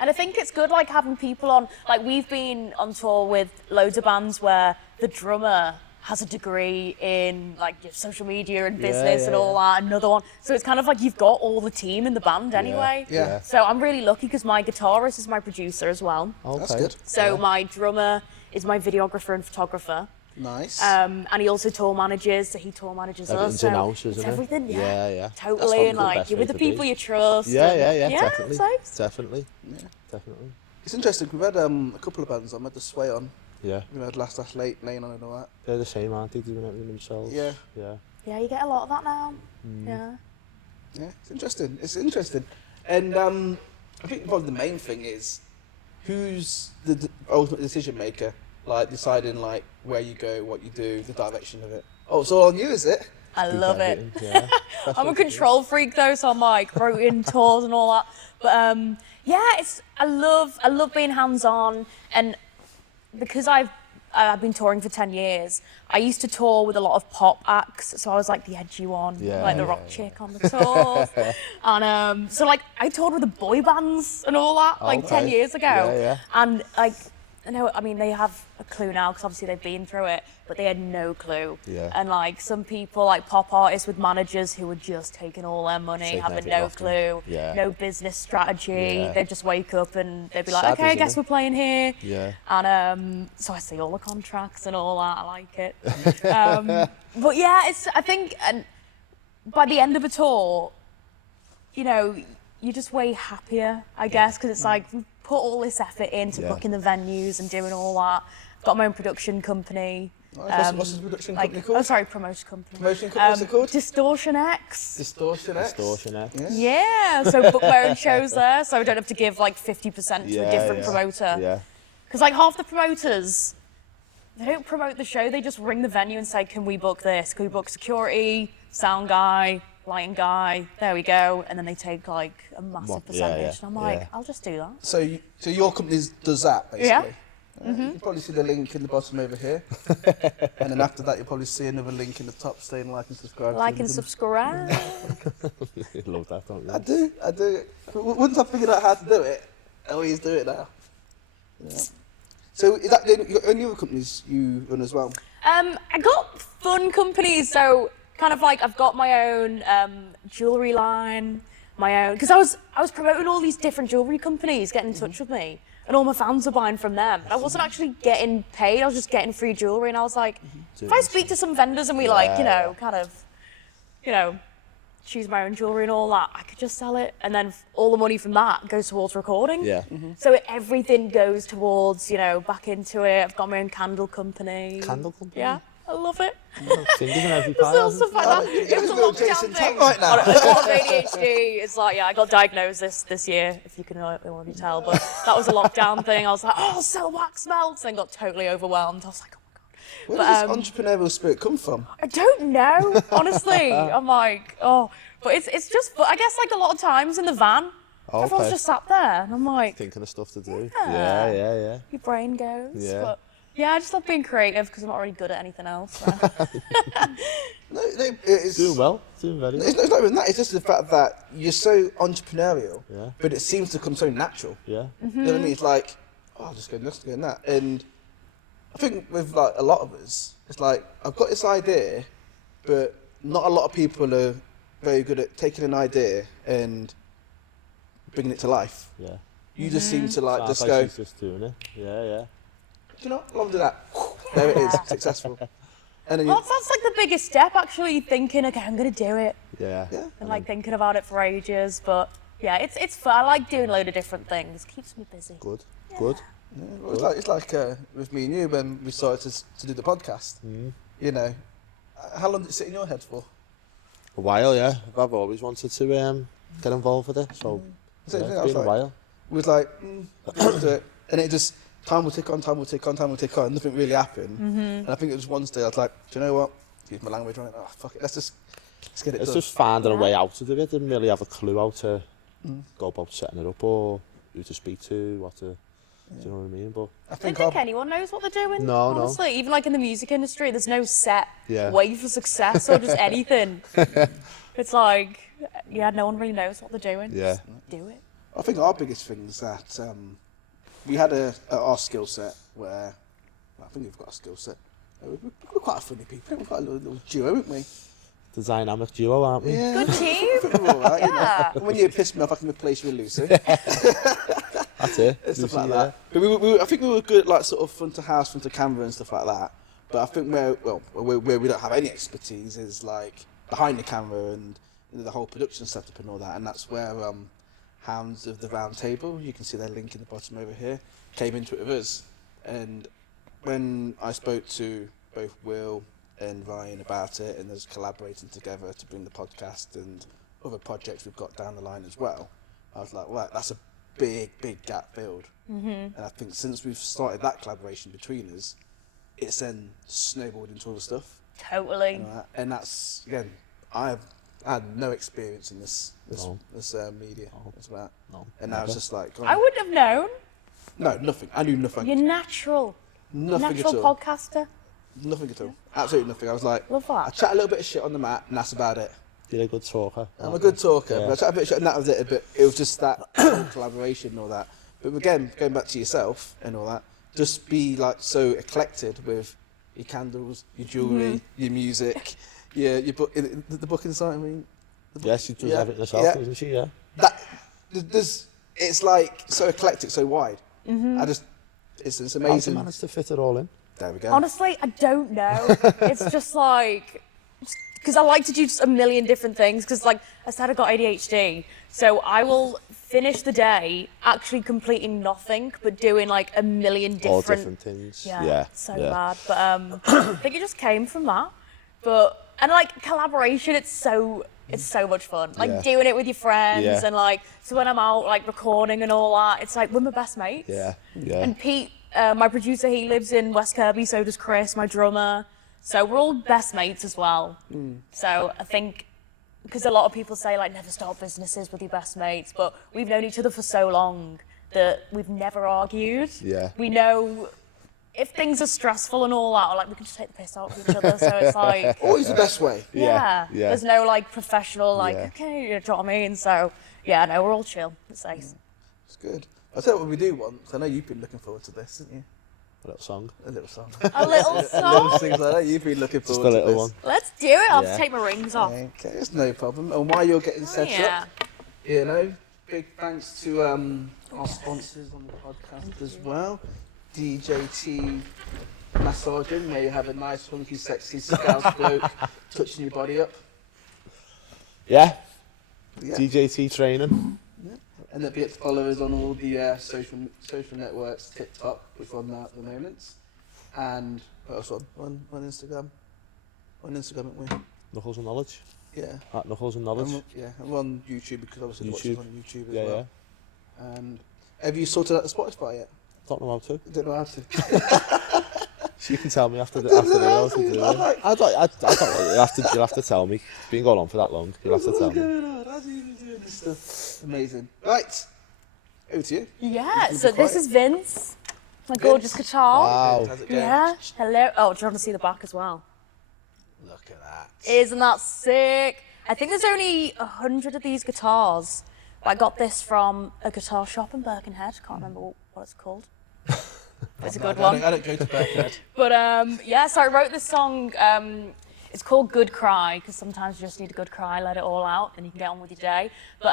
And I think it's good, like, having people on, like, we've been on tour with loads of bands where the drummer has a degree in, like, social media and business and all that, another one. So it's kind of like you've got all the team in the band anyway. Yeah. So I'm really lucky because my guitarist is my producer as well. Okay. That's good. So my drummer is my videographer and photographer. Nice. And he also tour manages, so he tour manages us. Everything's So in-house, it's isn't it? everything, Yeah. Totally, and the like best you're way with the to be. people you trust. Yeah, and, definitely. So, Definitely. Definitely. It's interesting. We've had a couple of bands on. We had the Sway on. Yeah. We had Last Lane on and all that. They're the same, aren't they, doing everything themselves? Yeah. Yeah. yeah, you get a lot of that now. Yeah. Yeah, it's interesting. It's interesting. And I think probably the main thing is who's the ultimate decision maker, like deciding like where you go, what you do, the direction of it. Oh, it's all on you, is it? I love it. Yeah. I'm a control freak though, so I'm like writing tours and all that. But yeah, I love being hands-on, and because I've been touring for 10 years, I used to tour with a lot of pop acts, so I was like the edgy one, like the rock chick on the tour. And so like I toured with the boy bands and all that, like 10 years ago. Yeah. And like, I mean, they have a clue now because obviously they've been through it, but they had no clue. Yeah. And like some people, like pop artists with managers who were just taking all their money, Taking having everything no off them. clue, Yeah. no business strategy. Yeah. They'd just wake up and they'd be like, Sad, okay, I isn't guess it? we're playing here. Yeah. And so I see all the contracts and all that. I like it. But yeah, I think, and by the end of a tour, you know, you're just way happier, I guess, because it's like we put all this effort into booking the venues and doing all that. I've got my own production company. Nice. What's the production company called? Oh, sorry, promotion company. Promotion company, what's it called? Distortion X. Distortion X. Distortion X. Yeah, so book my own shows there, so I don't have to give like 50% to a different promoter. Yeah. Because like half the promoters, they don't promote the show, they just ring the venue and say, can we book this? Can we book security, sound guy, lighting guy? There we go. And then they take like a massive percentage. And I'm like, I'll just do that. So your company does that basically? Yeah. You can probably see the link in the bottom over here. And then after that, you'll probably see another link in the top saying like and subscribe. Like and subscribe. You love that, don't you? I do. Once I figured out how to do it, I always do it now. Yeah. So is that the only other companies you run as well? I got fun companies, so kind of like I've got my own jewellery line, my own, because I was promoting all these different jewellery companies, getting in touch with me, and all my fans were buying from them. I wasn't actually getting paid, I was just getting free jewellery, and I was like, if I speak to some vendors and we like, you know, kind of, you know, choose my own jewellery and all that, I could just sell it, and then all the money from that goes towards recording. Yeah. So everything goes towards, you know, back into it. I've got my own candle company. Candle company? Yeah, I love it. Fingers in every Just pie. little hasn't stuff like that. It was a Little lockdown Jason thing. Tom right now. A lot of ADHD. It's like, yeah, I got diagnosed this year, if you can already tell, but that was a lockdown thing. I was like, oh, I'll sell wax melts, and got totally overwhelmed. I was like, oh my God. Where does this entrepreneurial spirit come from? I don't know, honestly. I'm like, oh, but it's just, but I guess like a lot of times in the van, everyone's just sat there, and I'm like, Thinking of stuff to do. Yeah. Yeah. your brain goes. Yeah. But yeah, I just love being creative because I'm not really good at anything else. So. No, it's Doing well. Doing very well. It's not even that. It's just the fact that you're so entrepreneurial, Yeah. but it seems to come so natural. Yeah. You know what I mean? It's like, oh, I'll just go this, go that. And I think with like a lot of us, it's like I've got this idea, but not a lot of people are very good at taking an idea and bringing it to life. Yeah. You just seem to like Sounds just like go, she's just doing it. Yeah. do you know what? I'll do that. There it is, successful. And then Well, that's like the biggest step, actually, thinking, okay, I'm going to do it. Yeah. yeah. And like thinking about it for ages. But yeah, it's fun. I like doing a load of different things. Keeps me busy. Good. Yeah, well, it's like with me and you when we started to do the podcast. You know, how long did it sit in your head for? A while, yeah. I've always wanted to get involved with it, so Same yeah, thing, I it's was been a like- while. We was like, let's do it, and it just time will tick on, time will tick on, time will tick on. Nothing really happened. And I think it was one day I was like, do you know what? Use my language on it. Oh, fuck it. Let's get it It's done. just finding a way out of it. Didn't really have a clue how to go about setting it up or who to speak to, what to. Do you know what I mean? But I I think don't think anyone knows what they're doing. No, no. honestly. Even like in the music industry, there's no set Yeah. way for success or just anything. It's like, yeah, no one really knows what they're doing. Yeah. Just do it. I think our biggest thing is that we had our skill set where I think we've got a skill set. We're quite funny people. We're quite a little duo, aren't we? The dynamic duo, aren't we? Yeah. Good team. I think we're all right, Yeah. you know. When you piss me off, I can replace you with Lucy. That's it. And stuff Lucy, like yeah. that. But I think we were good, like sort of front of house, front of camera and stuff like that. But I think where we don't have any expertise is like behind the camera and the whole production setup and all that. And that's where Hounds of the Round Table, you can see their link in the bottom over here, came into it with us. And when I spoke to both Will and Ryan about it and us collaborating together to bring the podcast and other projects we've got down the line as well, I was like, right, that's a big gap filled. And I think since we've started that collaboration between us, it's then snowballed into all the stuff. Totally. And that's, again, I had no experience in this media as well. No, And now never. it's just like, I wouldn't have known. no, nothing. I knew nothing. You're natural. Nothing Natural at all. podcaster. Nothing at all. Absolutely nothing. I was like, Love that. I chat a little bit of shit on the mat, and that's about it. You're a good talker. I'm a good talker, Yeah. but I chat a bit of shit, and that was it. But it was just that whole collaboration and all that. But again, going back to yourself and all that, just be like so eclectic with your candles, your jewellery, your music, your book, the book inside. I mean, Yeah, she does Yeah. everything herself, Yeah. doesn't she? Yeah. It's like so eclectic, so wide. It's How to amazing. manage to fit it all in? There we go. Honestly, I don't know. It's just like, because I like to do just a million different things. Because like I said, I got ADHD, so I will finish the day actually completing nothing, but doing like a million All different. different things. Yeah, Yeah. it's so yeah. bad. But I think it just came from that. And like collaboration, it's so much fun. Like Yeah. doing it with your friends Yeah. and like, so when I'm out like recording and all that, it's like we're my best mates. Yeah. Yeah. And Pete, my producer, he lives in West Kirby, so does Chris, my drummer. So we're all best mates as well. So I think, because a lot of people say like never start businesses with your best mates, but we've known each other for so long that we've never argued. Yeah. We know if things are stressful and all that, or like we can just take the piss out of each other. So it's like, Always the best way. yeah, yeah. there's no like professional like, Yeah. okay, you know what I mean? So yeah, no, we're all chill. It's nice. It's good. I'll tell you what we do want, 'cause I know you've been looking forward to this, haven't you? A little song. A little song. A little Little song. things like that. You've been looking Just forward a to little this. one. Let's do it. I'll have Yeah. to take my rings off. Okay, it's no problem. And while you're getting set yeah. up, you know, big thanks to our sponsors on the podcast as well. DJT Massaging, where you have a nice, hunky, sexy scouse bloke touching your body up. Yeah. Yeah. DJT training. And don't forget to follow us on all the social networks, TikTok, which we're on now at the moment. And what else on Instagram? On Instagram, aren't we? Knuckles and Knowledge. Yeah. At Knuckles and Knowledge. And we're on YouTube because obviously watch us YouTube. on YouTube as Yeah, well. And have you sorted out the Spotify yet? Don't know how to. Don't know how to. You can tell me after the how to do it. I don't. You'll have to tell me. It's been going on for that long. You'll have to tell me. How's he even doing this stuff? Amazing. Right. Over to you. Yeah, Keep so it this quiet. is Vince, my gorgeous guitar. Wow. How's it going? Yeah, hello. Oh, do you want to see the back as well? Look at that. Isn't that sick? I think there's only 100 of these guitars. But I got this from a guitar shop in Birkenhead. Can't remember what it's called. It's a good one. I don't go to Birkenhead. But yeah, so I wrote this song. It's called Good Cry, because sometimes you just need a good cry, let it all out, and you can get on with your day. But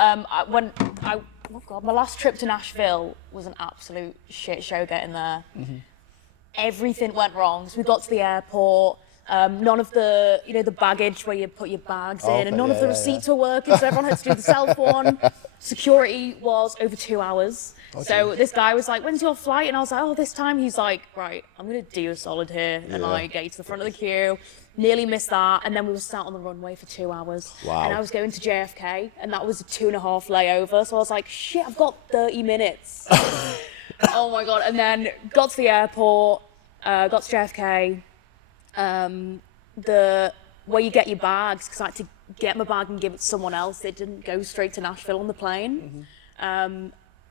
my last trip to Nashville was an absolute shit show getting there. Everything went wrong. So we got to the airport. None of the, the baggage where you put your bags in, and none of the receipts were working, so everyone had to do the self one. Security was over 2 hours. So this guy was like, when's your flight? And I was like, oh, this time. He's like, right, I'm going to do you a solid here. And like, get you to the front of the queue. Nearly missed that. And then we were sat on the runway for 2 hours. Wow. And I was going to JFK, and that was a 2.5 layover. So I was like, shit, I've got 30 minutes. Oh my God. And then got to the airport, got to JFK, where you get your bags, because I had to get my bag and give it to someone else. They didn't go straight to Nashville on the plane.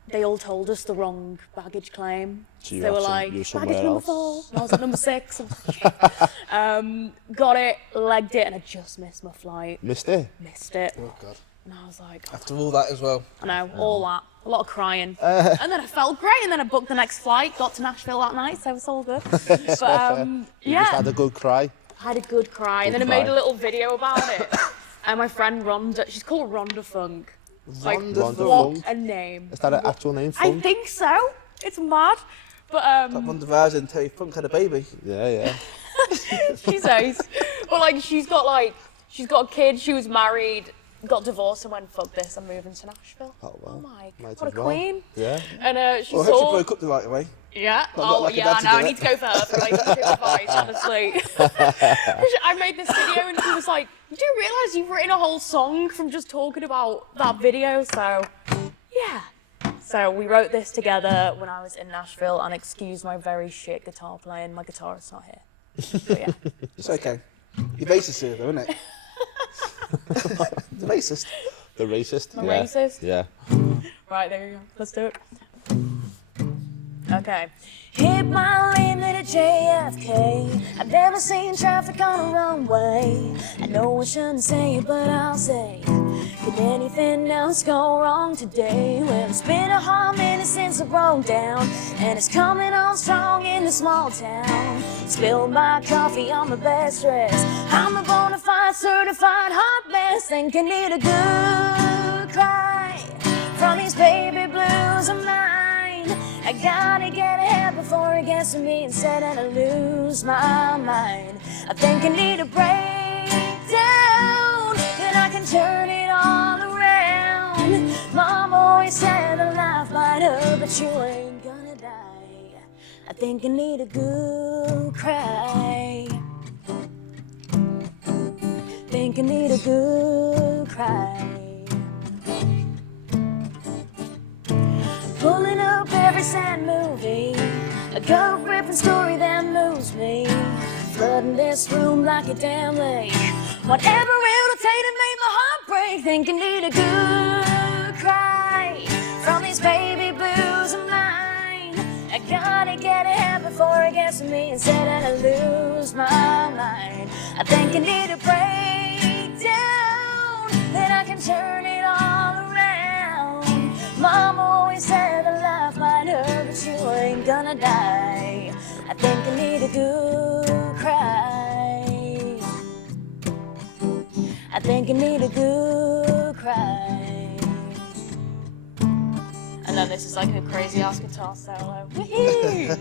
They all told us the wrong baggage claim. So you they were had like, you were baggage somewhere number else. 4. And I was at number 6. I was like, shit. Got it, legged it, and I just missed my flight. Missed it? Missed it. Oh God. And I was like, After all that as well. I know, all that. A lot of crying. And then I felt great, and then I booked the next flight, got to Nashville that night, so it was all good. But You just had a good cry. I had a good cry, and then I Good made cry. a little video about it. And my friend Rhonda, she's called Rhonda Funk. Rhonda Rhonda Funk. Funk. A name. Is that an actual name? I Funk? think so. It's mad. But Like one of the version Terry Funk had a baby. Yeah. she's ace. But like she's got a kid, she was married, got divorced and went, fuck this, I'm moving to Nashville. Oh, well. Oh my Might God, what as a well. queen. Yeah. And she Well, I hope she saw broke up the right way. Yeah. Not got like a Yeah. dad to No, do I it. need to go for her for relationship advice, honestly. I made this video and she was like, "You do realise you've written a whole song from just talking about that video?" So, yeah. So we wrote this together when I was in Nashville, and excuse my very shit guitar playing. My guitarist's not here. But yeah. It's okay. Your bassist here, though, isn't it? The bassist. The racist. I'm yeah. racist. Yeah. Right, there you go. Let's do it. Okay. Hit my limit at JFK. I've never seen traffic on a runway. I know I shouldn't say it, but I'll say, could anything else go wrong today? Well, it's been a hot minute since I broke down, and it's coming on strong in the small town. Spilled my coffee on my best dress. I'm a bona fide certified hot mess. Think I need a good cry from these baby blues of mine. I gotta get ahead before it gets to me instead and I lose my mind. I think I need a breakdown, then I can turn it all around. Mom always said that life might hurt, but you ain't gonna die. I think I need a good cry. Think I need a good cry. Pulling up every sad movie, a gut-ripping story that moves me. Flooding this room like a damn lake. Whatever it'll take to make my heart break. Think I need a good cry from these baby blues of mine. I gotta get ahead before it gets to me instead and I lose my mind. I think I need a breakdown, then I can turn it all around. Mom always said that life might hurt, but you ain't gonna die. I think I need a good cry. I think I need a good cry. And then this is like a crazy ass guitar solo. Woohoo!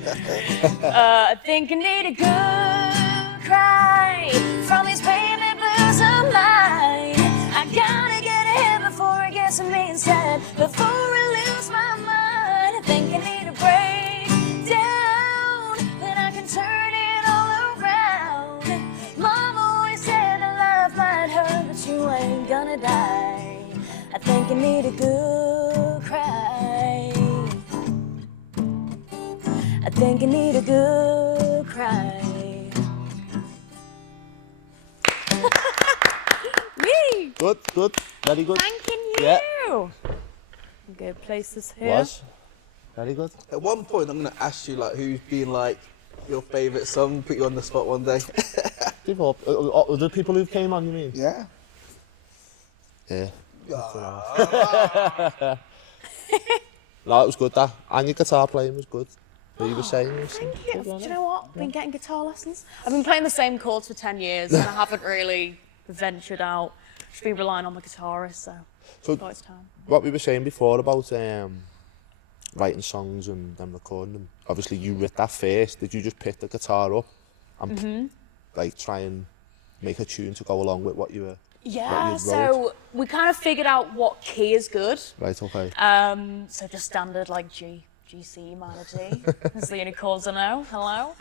I think I need a good cry from these baby blues of mine. I gotta get ahead before it gets to me instead. Before I lose my mind, I think I need a breakdown, then I can turn it all around. Mom always said that life might hurt, but you ain't gonna die. I think I need a good cry. I think I need a good cry. Me! Good. Very good. Thanking you! Yeah. Good places here. Was. Very good. At one point, I'm going to ask you like who's been like your favourite song. Put you on the spot one day. Give up. The people who came on, you mean? Yeah. Yeah. No, it was good that. And your guitar playing was good. What you were saying was Thank you. good, Do wasn't you it? know what? I've been getting guitar lessons. I've been playing the same chords for 10 years and I haven't really ventured out. Just been relying on my guitarist, so So- I thought it's time. What we were saying before about writing songs and then recording them. Obviously, you wrote that first. Did you just pick the guitar up and like try and make a tune to go along with what you were? Yeah, you so we kind of figured out what key is good. Right. Okay. So just standard like G, C minor D. That's the only chords I know. Hello.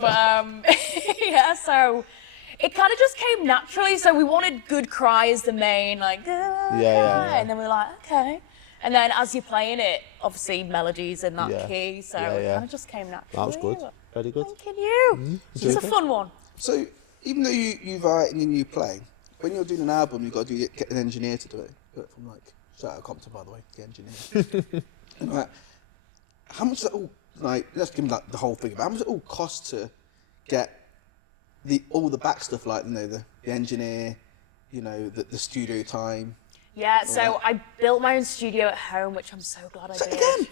But yeah, so it kind of just came naturally. So we wanted Good Cry as the main, like, good Yeah. cry. And then we were like, okay. And then as you're playing it, obviously melodies in that Yeah. key, so Yeah, it yeah. kind of just came naturally. That was good. Very good. Thanking you. It's a fun one. So even though you write and you play, when you're doing an album, you've got to get an engineer to do it. From like, shout out Compton, by the way, the engineer. And like, how much does it all, like, let's give me like the whole thing, but how much does it all cost to get all the back stuff, like, you know, the engineer, you know, the studio time? Yeah, so I built my own studio at home, which I'm so glad I did. Again?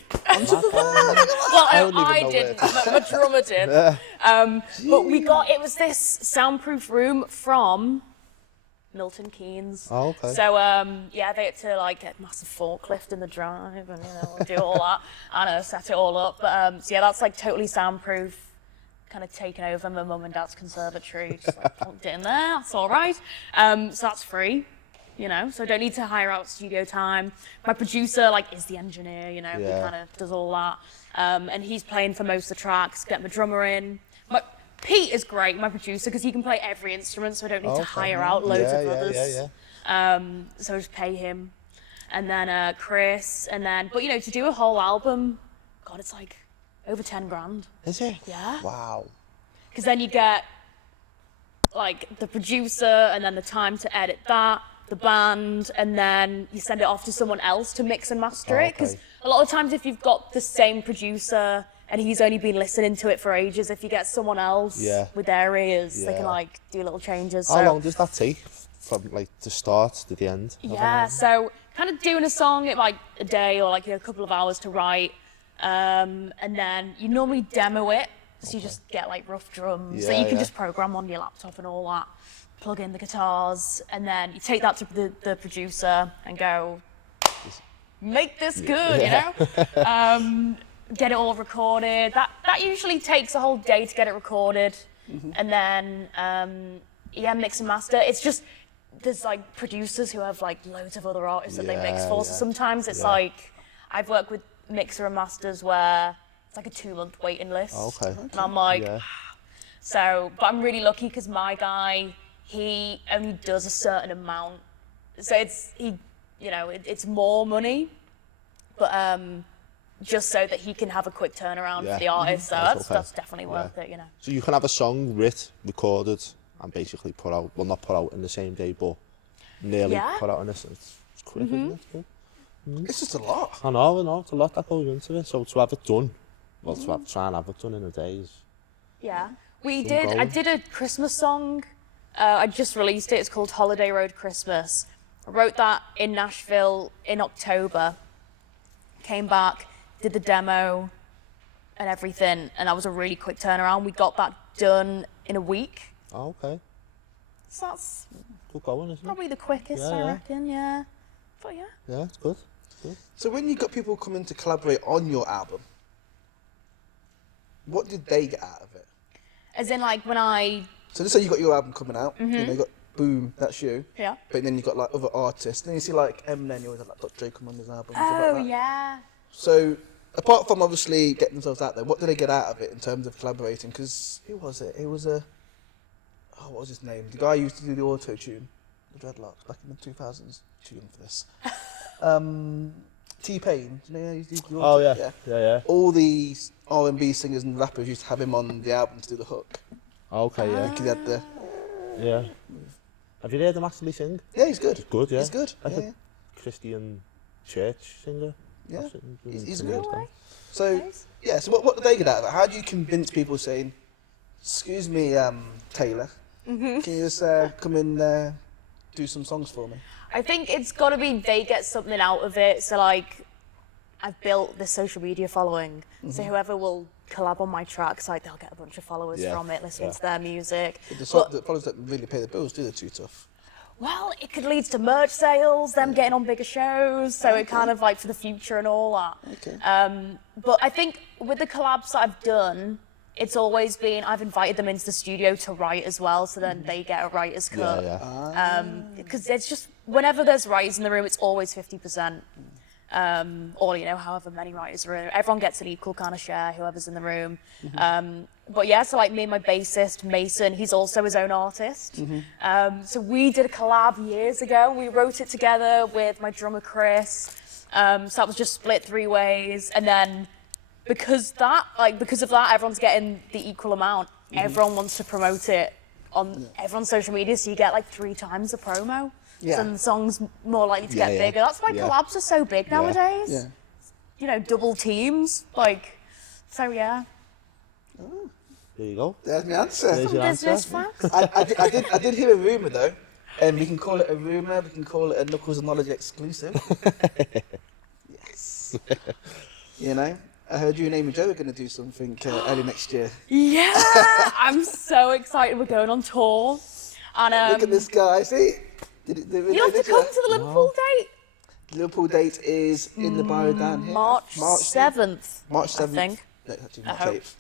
Well, don't even I know didn't, where my drummer did. But it was this soundproof room from Milton Keynes. Oh, okay. So, yeah, they had to, like, get a massive forklift in the drive and, you know, do all that. I know, set it all up. But, so yeah, that's, like, totally soundproof, kind of taken over my mum and dad's conservatory. Just, like, plunked it in there. That's all right. So that's free. You know, so I don't need to hire out studio time. My producer, like, is the engineer, you know, he Yeah. kind of does all that. And he's playing for most of the tracks, get my drummer in. Pete is great, my producer, because he can play every instrument, so I don't need to hire out loads of others. So I just pay him. And then Chris, and then, but you know, to do a whole album, God, it's like over 10 grand. Is it? Yeah. Wow. Because then you get, like, the producer, and then the time to edit that, the band, and then you send it off to someone else to mix and master it. Because okay. a lot of times if you've got the same producer and he's only been listening to it for ages, if you get someone else with their ears, they can, like, do little changes. How long does that take from, like, the start to the end? Yeah, so kind of doing a song at, like, a day or, like, a couple of hours to write. And then you normally demo it. So you just get, like, rough drums that you can just program on your laptop and all that. Plug in the guitars, and then you take that to the producer and go, make this good, you know? Get it all recorded. That usually takes a whole day to get it recorded. And then, mix and master. It's just, there's, like, producers who have, like, loads of other artists that they mix for. So sometimes it's like, I've worked with mixer and masters where it's like a 2-month waiting list. Okay. And I'm like, so, but I'm really lucky because my guy, he only does a certain amount. So it's more money, but just so that he can have a quick turnaround for the artist. So that's definitely worth it, you know. So you can have a song recorded, and basically put out, well, not put out in the same day, but nearly put out in this. It's quick, isn't it? It's good. It's just a lot. I know, it's a lot that goes into it. So to have it done, well, try and have it done in a day is... Yeah. I did a Christmas song. I just released it. It's called Holiday Road Christmas. I wrote that in Nashville in October. Came back, did the demo and everything, and that was a really quick turnaround. We got that done in a week. Oh, okay. So that's Good going, isn't it? probably the quickest, I reckon, yeah. But yeah. Yeah, it's good. So when you got people coming to collaborate on your album, what did they get out of it? As in, like, when I... So let's say you got your album coming out, you know, you got Boom, that's you. Yeah. But then you got, like, other artists. Then you see, like, Eminem, you always have, like, Dr. Dre come on his album. and stuff Oh, like that. yeah. So apart from obviously getting themselves out there, what did they get out of it in terms of collaborating? Because who was it? It was what was his name? The guy who used to do the auto-tune, the dreadlocks, back in the 2000s. Too young for this. T-Pain, do you know how he used to do the auto? Yeah. All these R&B singers and rappers used to have him on the album to do the hook. Okay, yeah. Because he had the... Yeah. Have you heard him actually sing? Yeah, he's good. He's good, yeah. He's good. Like Yeah. a Christian church singer. Yeah. He's good. good. So, yeah, so what do they get out of it? How do you convince people saying, excuse me, Taylor, can you just come and do some songs for me? I think it's got to be they get something out of it. So, like, I've built this social media following. So whoever will collab on my tracks, like, they'll get a bunch of followers from it, listening to their music. The followers that really pay the bills, do they, too tough? Well, it could lead to merch sales, them getting on bigger shows, so it kind of, like, for the future and all that. Okay. But I think with the collabs that I've done, it's always been, I've invited them into the studio to write as well, so then they get a writer's cut. Because it's just, whenever there's writers in the room, it's always 50%. Or, you know, however many writers are in. Everyone gets an equal kind of share, whoever's in the room. But yeah, so like me and my bassist, Mason, he's also his own artist. So we did a collab years ago. We wrote it together with my drummer, Chris. So that was just split 3 ways. And then because of that, everyone's getting the equal amount. Everyone wants to promote it on everyone's social media, so you get like 3 times the promo. Yeah. And the song's more likely to get Yeah. bigger. That's why collabs are so big nowadays. Yeah. You know, double teams. Like, so yeah. There you go. There's my answer. There's your Business answer. facts. I did hear a rumour though, and we can call it a rumour, we can call it a Knuckles of Knowledge exclusive. Yes. You know, I heard you and Amy Jo are going to do something early next year. Yeah, I'm so excited. We're going on tour. And Look at this guy, see? you have to come to the Liverpool date. The Liverpool date is in the bio down here. March 7th. March 7th. I think. No, actually March hope. 8th.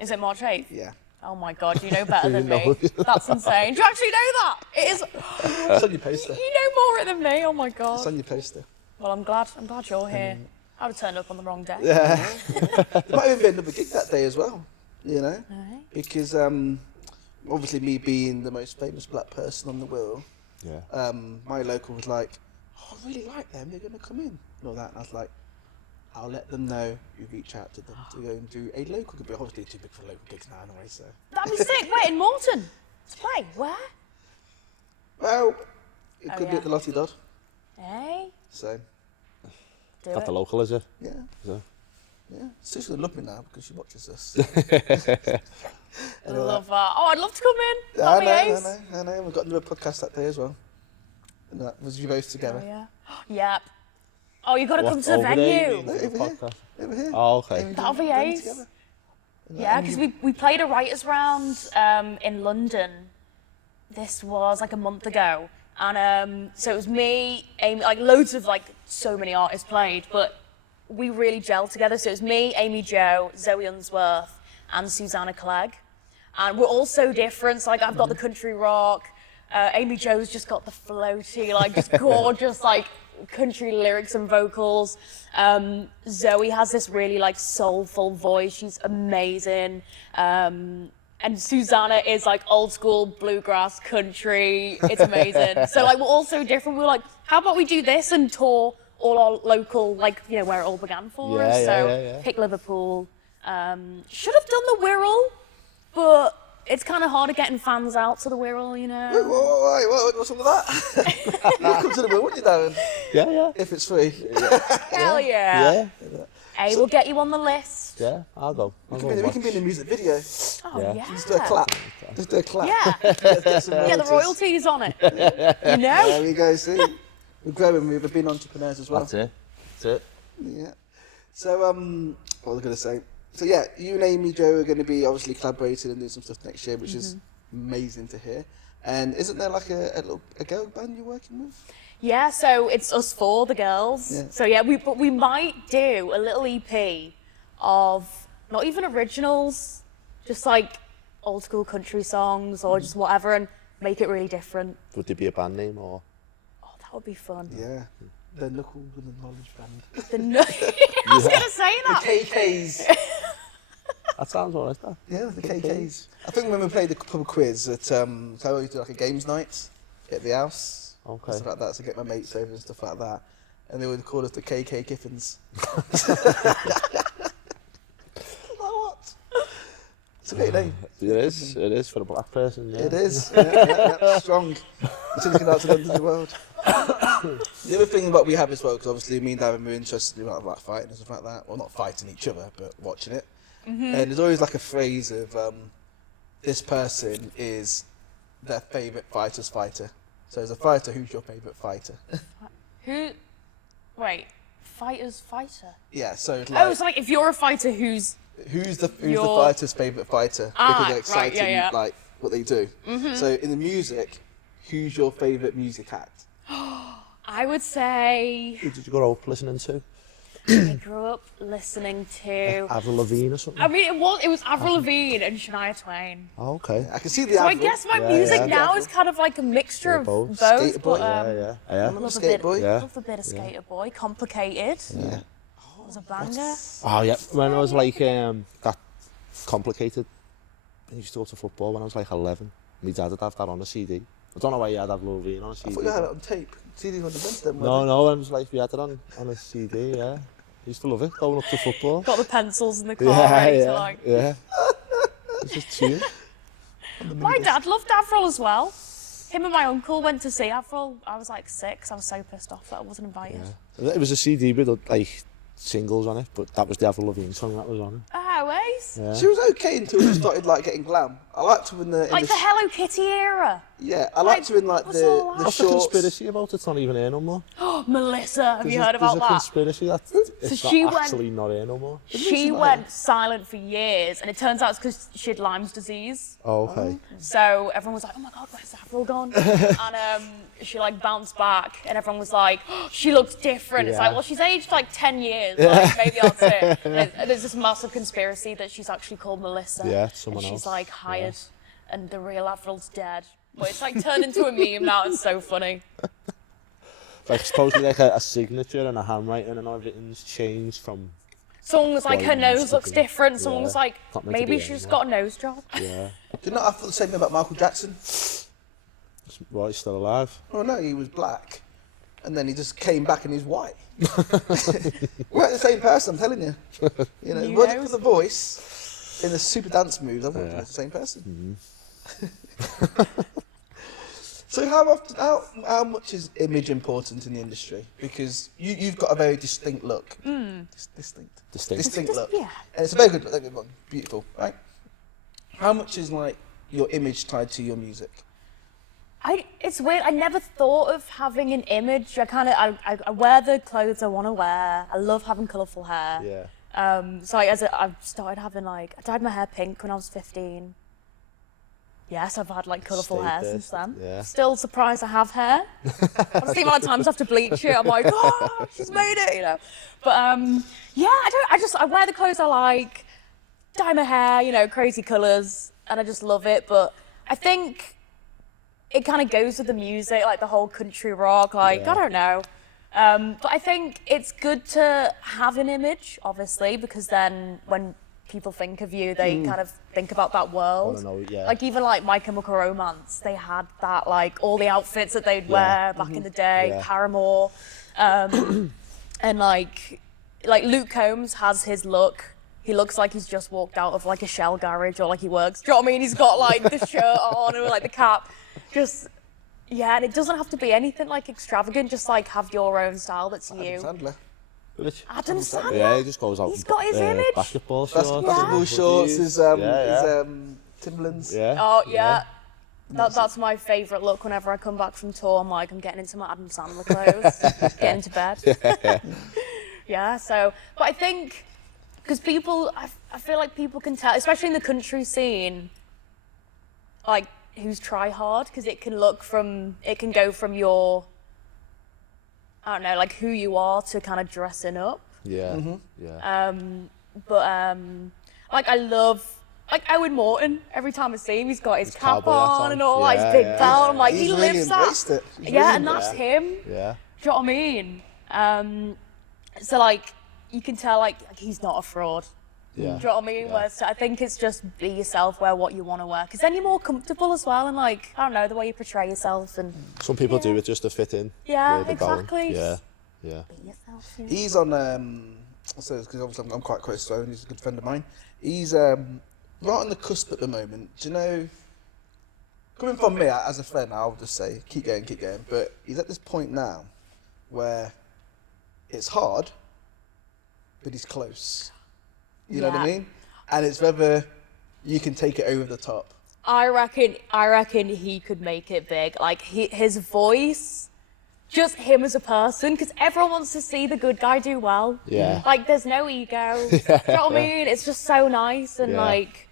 Is it March 8th? Yeah. Oh my God, you know better than know. me. That's insane. Do you actually know that? It is. It's on your poster. You know more than me. Oh my It's God. on your poster. Well, I'm glad you're here. I would have turned up on the wrong day. Yeah. There might even be another gig that day as well, you know? Alright. Because obviously me being the most famous black person on the Wirral, Yeah. my local was like, oh, I really like them, they're going to come in. And all that. And I was like, I'll let them know you reach out to them to go and do a local gig. But obviously too big for local gigs now anyway, so. That'd be sick. Wait, in Morton to play. Where? Well, it Oh, could be yeah. at the Lottie Dodd, Hey, so do Got it. the local, is it? yeah. Is it? Yeah, Sue's gonna love me now because she watches us. I love that. Oh, I'd love to come in. That'd be ace. I know. We've got another podcast that day as well. And that was you both together. Oh, yeah. Yep. Oh, you got to come What, to the over there, venue. you mean, for the Over here. podcast? Over here. Oh, okay. And we That'll do be them ace. together. Yeah, because we played a writers' round in London. This was like a month ago. And so it was me, Amy, like loads of like so many artists played, but we really gelled together. So it was me, Amy Jo, Zoe Unsworth, and Susanna Clegg. And we're all so different. So like I've got the country rock, Amy Jo's just got the floaty, like just gorgeous like country lyrics and vocals. Zoe has this really like soulful voice. She's amazing. And Susanna is like old school bluegrass country. It's amazing. So like we're all so different. We were like, how about we do this and tour all our local, like, you know, where it all began for us. So pick Liverpool. Should have done the Wirral, but it's kind of harder getting fans out to the Wirral, you know. What's up with that? You come to the Wirral, wouldn't you, Darren? Yeah. If it's free. Hell yeah. Yeah. Hey, we'll get you on the list. Yeah, I'll go. We can be in the music video. Oh, Yeah. yeah. Just do a clap. Just do a clap. Yeah. Get some Get the royalties. royalties on it. You know? There we go, see? We're growing, we've been entrepreneurs as well. That's it. Yeah. So, what was I going to say? So, yeah, you and Amy Jo are going to be obviously collaborating and doing some stuff next year, which is amazing to hear. And isn't there like a girl band you're working with? Yeah, so it's us four, the girls. Yeah. So yeah, we might do a little EP of not even originals, just like old school country songs or just whatever, and make it really different. Would there be a band name or? Oh, that would be fun. Yeah. The Knuckles with the Knowledge Band. The no- I was gonna say that. The KKs. That sounds alright. That. Yeah, the KKs. I think when we played the pub quiz at, so I used to do like a games night at the house. Okay. And stuff like that, so get my mates over and stuff like that. And they would call us the KK Kiffins. What? It's a great name. It is for a black person, yeah. It is. Yeah. Strong. Until you can out to the end of the world. The other thing that we have as well, because obviously me and Darren were interested in like fighting and stuff like that. Well, not fighting each other, but watching it. And there's always like a phrase of this person is their favourite fighter's fighter. So as a fighter, who's your favourite fighter? Wait, fighter's fighter? Yeah, so like, Oh, it's like if you're a fighter who's who's the your- fighter's favourite fighter? Ah, Because they're right, exciting, yeah. like what they do. So in the music, who's your favourite music act? I would say Who did you grow up listening to? I grew up listening to. Avril Lavigne or something? I mean, it was Avril Lavigne and Shania Twain. Oh, okay. I can see the So I Avril. guess my Yeah, music yeah. now is kind of like a mixture Yeah, of both. both. Skater boy. But, Yeah. I'm a love a skate bit, boy. Yeah. love a bit of Skater Boy. Complicated. Yeah. Was a banger. Oh, yeah. When I was like, that complicated, I used to go to football when I was like 11. My dad would have that on a CD. I don't know why you had Avril Lavigne on a I CD. thought you had it on tape. CDs on the bench then. No, I was like, we had it on a CD, yeah. I used to love it, going up to football. Got the pencils in the car ready to like. Yeah. It's just tune. My dad loved Avril as well. Him and my uncle went to see Avril. I was like 6. I was so pissed off that I wasn't invited. Yeah. It was a CD with like singles on it, but that was the Avril Lavigne song that was on it. Oh, ways. Yeah. She was okay until she started like getting glam. I liked her in the Like the Hello Kitty era. yeah. I liked her in like what's the all that? What's the shorts. conspiracy about it's not even here no more? Oh, Melissa, have you heard There's about a that? conspiracy that it's she not went- actually not here no more. She went silent for years, and it turns out it's because she had Lyme's disease. Oh, okay. So everyone was like, "Oh my God, where's Avril gone?" And she like bounced back, and everyone was like, oh, "She looks different." It's Yeah. like, well, she's aged like 10 years. Like, maybe that's it. And there's this massive conspiracy that she's actually called Melissa. Yeah, it's someone and she's else. like hired, and the real Avril's dead. But it's like turned into a meme now. It's so funny. Like supposedly like a signature and a handwriting and everything's changed from. Someone was like, her Well, nose looks something. different. Someone Yeah. was like, Not meant to maybe be she's anymore. got a nose job. Yeah. Do you know I thought the same thing about Michael Jackson? Well, he's still alive. Oh no, he was black, and then he just came back and he's white. We're the same person, I'm telling you. You know, You wasn't know. for the voice in the super dance moves. I wouldn't Yeah. the same person. So how much is image important in the industry? Because you've got a very distinct look. Distinct Distinct. look. Yeah. And it's a very good look. Don't get me wrong, beautiful, right? How much is like your image tied to your music? It's weird. I never thought of having an image. I wear the clothes I want to wear. I love having colourful hair. Yeah. So I've started having I dyed my hair pink when I was 15. Yes, I've had like colourful hair Stayed since then. yeah. Still surprised I have hair. I've seen amount of times I have to bleach it. I'm like, oh, she's made it, you know. But yeah, I wear the clothes I like, dye my hair, you know, crazy colours, and I just love it. But I think it kind of goes with the music, like the whole country rock, like, Yeah. I don't know. But I think it's good to have an image, obviously, because then when people think of you, they kind of think about that world. I don't know, yeah. Like even like My Chemical Romance, they had that, like all the outfits that they'd wear back in the day, Yeah. Paramore. And like Luke Combs has his look. He looks like he's just walked out of like a Shell garage or like he works. Do you know what I mean? He's got like the shirt on and like the cap. Just, yeah, and it doesn't have to be anything like extravagant. Just like have your own style that's Adam you. Sandler. Which? Adam Sandler. Yeah, he just goes out. He's got his image. Basketball shorts. Basketball and shorts, hoodies. his yeah. Timberlands. Yeah. Oh yeah. That's my favourite look whenever I come back from tour. I'm like, I'm getting into my Adam Sandler clothes, getting into bed. Yeah, so, but I think, because people, I feel like people can tell, especially in the country scene, like, who's try hard, because it can go from your, I don't know, like who you are to kind of dressing up. Yeah. Yeah. Like, I love, like Owen Morton, every time I see him, he's got his cap cowboy hat on on. and all, like his Yeah, big yeah. belt. I'm like, He's he really lives that. embraced it. He's Yeah, really and that's him. Yeah. Do you know what I mean? So like, you can tell like he's not a fraud. Yeah. Do you know what I mean? Yeah. Where, so I think it's just be yourself, wear what you want to wear, because then you're more comfortable as well, and like, I don't know, the way you portray yourself and Some people do it just to fit in. Yeah, where they're going. exactly. Yeah. Yeah. be yourself. Yeah. He's on, so because obviously I'm quite close to Owen, he's a good friend of mine. He's right on the cusp at the moment. Do you know, coming from me as a friend, I'll just say, keep going. But he's at this point now where it's hard, but he's close. You know what I Yeah. mean? And it's whether you can take it over the top. I reckon he could make it big. Like his voice, just him as a person, because everyone wants to see the good guy do well. Yeah. Like there's no ego. Do you know what I mean? It's just so nice and Yeah. like,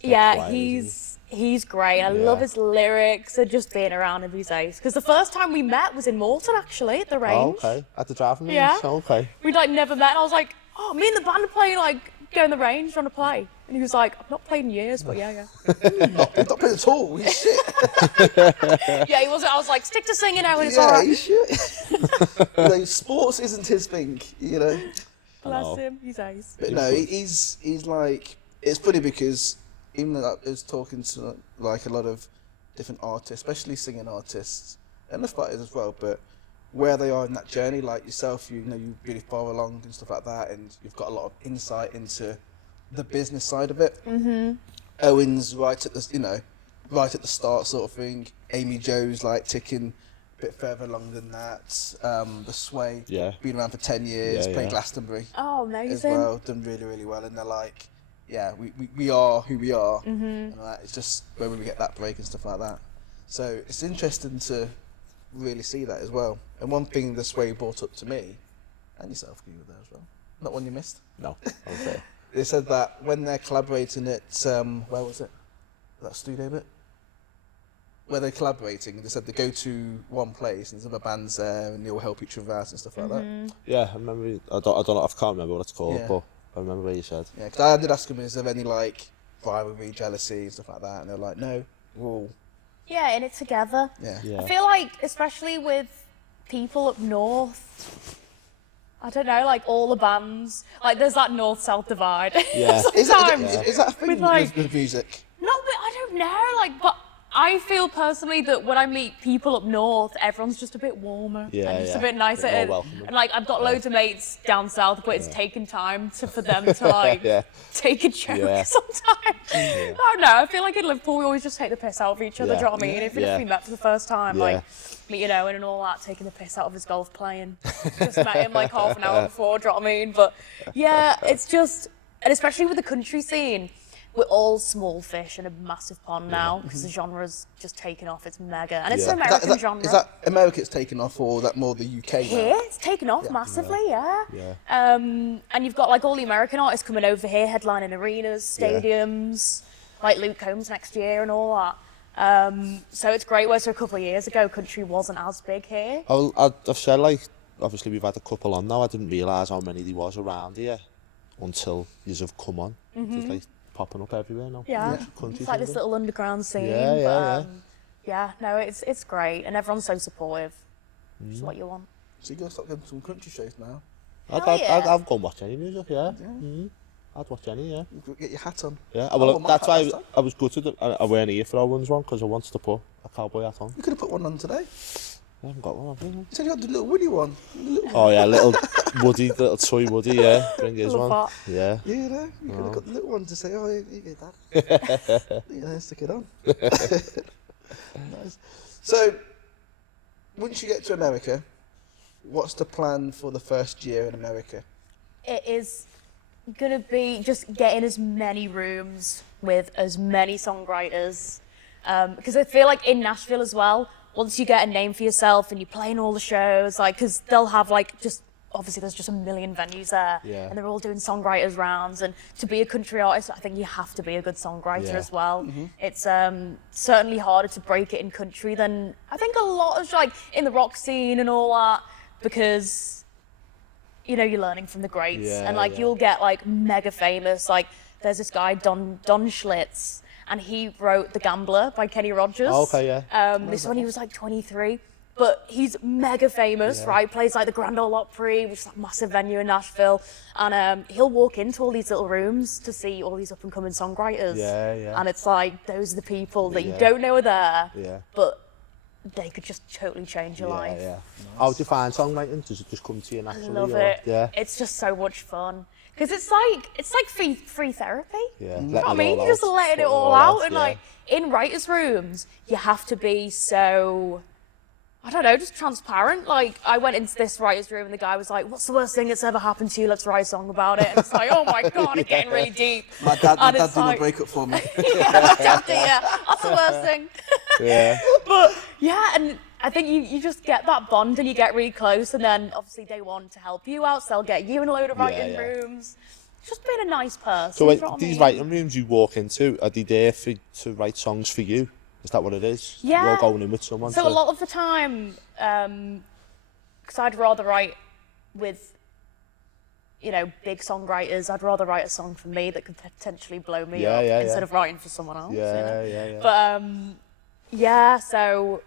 quiet, yeah, isn't he's great. I Yeah. love his lyrics and just being around him these days. Because the first time we met was in Morton actually at the Oh, range. okay. At the driving range. Yeah. Okay. We'd like never met, and I was like, oh, me and the band are playing, like, go in the range, trying to play. And he was like, I've not played in years, but yeah. He's not playing at all. He's shit. Yeah, he wasn't, I was like, stick to singing now, and it's Yeah, alright. he's shit. Like, sports isn't his thing, you know. Bless Oh. him, he's ace. But no, he's like, it's funny because even though I was talking to like a lot of different artists, especially singing artists and the fighters as well, but where they are in that journey, like yourself, you know, you're really far along and stuff like that, and you've got a lot of insight into the business side of it. Owen's right at the, you know, right at the start sort of thing. Amy Jo's like ticking a bit further along than that. The Sway, been around for 10 years, played Glastonbury Oh, as amazing. well, done really, really well, and they're like, yeah, we are who we are, and it's just where we get that break and stuff like that. So it's interesting to really see that as well. And one thing the Sway brought up to me, and yourself, you were there as well, not one you missed. No, okay. They said that when they're collaborating at, where was it? That studio bit? Where they're collaborating, they said they go to one place and there's other bands there and they all help each other out and stuff like that. Yeah, I remember. I don't know. I can't remember what it's called, Yeah. but I remember what you said. Yeah, because I did ask them, is there any like rivalry, jealousy, and stuff like that? And they're like, no, we're all, Yeah, in it together. Yeah. I feel like, especially with people up north, I don't know, like all the bands, like there's that north-south divide. Yeah. Sometimes. Is that a thing With, like- with music? No, but I don't know, like, but I feel personally that when I meet people up north, everyone's just a bit warmer Yeah, and just yeah. a bit nicer. Bit more And, welcoming. and like, I've got loads of mates down south, but it's taken time for them to like Yeah. take a joke Yeah. sometimes. I don't know. I feel like in Liverpool we always just take the piss out of each other. Yeah. Do you know what I mean? Even Yeah. if we met for the first time, Yeah. like meeting Owen and all that, taking the piss out of his golf playing. Just met him like half an hour before. Do you know what I mean? But yeah, it's just, and especially with the country scene. We're all small fish in a massive pond now because the genre's just taken off. It's mega. And it's Yeah. an American genre. Is that America's taken off or that more the UK now? Here, it's taken off massively, yeah. Yeah. And you've got like all the American artists coming over here, headlining arenas, stadiums, like Luke Combs next year and all that. So it's great. Whereas a couple of years ago, country wasn't as big here. I've said, like, obviously we've had a couple on now. I didn't realise how many there was around here until yous have come on. Just like popping up everywhere now. Yeah, Country it's like this singer. little underground scene. Yeah, yeah, but, yeah, no, it's great, and everyone's so supportive. Which is what you want. So you got to start going to some country shows now. I'd go and watch any music, yeah. I'd watch any, yeah. You get your hat on. Yeah, I well, wore my that's hat why last time. I was gutted. I weren't here for Owen's one because I wanted to put a cowboy hat on. You could have put one on today. I haven't got one, have you? You said you had the little Woody one. Oh yeah, little Woody, little toy Woody, yeah. Bring his Love one. that. Yeah. Yeah, you know, you could have got the little one to say, oh, here you go, Dad. You know, stick it on. Nice. So, once you get to America, what's the plan for the first year in America? It is gonna be just getting as many rooms with as many songwriters, because I feel like in Nashville as well, once you get a name for yourself and you're playing all the shows, like, because they'll have like just, obviously there's just a million venues there, Yeah. and they're all doing songwriters rounds, and to be a country artist, I think you have to be a good songwriter Yeah. as well. It's certainly harder to break it in country than I think a lot of, like, in the rock scene and all that, because you know, you're learning from the greats, Yeah, and like yeah. you'll get like mega famous. Like there's this guy Don Schlitz, and he wrote The Gambler by Kenny Rogers. Oh, okay, yeah. This one he was like 23, but he's mega famous, Yeah. right? Plays like the Grand Ole Opry, which is that massive venue in Nashville, and he'll walk into all these little rooms to see all these up and coming songwriters. Yeah, yeah. And it's like those are the people that you Yeah. don't know are there, Yeah. but they could just totally change your life. Yeah. How do you find songwriting? Does it just come to you naturally? Love or- it. Yeah. It's just so much fun because it's like free therapy. Yeah. You know what I mean? You're just letting it all out, and like in writers' rooms, you have to be so, I don't know, just transparent. Like I went into this writers' room and the guy was like, "What's the worst thing that's ever happened to you? Let's write a song about it." And it's like, "Oh my god, it's getting really deep." My dad And did it's my like- breakup for me. Yeah, my dad did, yeah, that's the worst thing. Yeah. But yeah, and I think you just get that bond and you get really close, and then obviously they want to help you out, so they'll get you in a load of writing yeah. rooms. Just being a nice person. So you know what I these mean? writing rooms you walk into, are they there to write songs for you? Is that what it is? Yeah. You're going in with someone. So a lot of the time, because I'd rather write with, you know, big songwriters. I'd rather write a song for me that could potentially blow me Yeah, up yeah, instead yeah. of writing for someone else. you know? Yeah. But yeah, so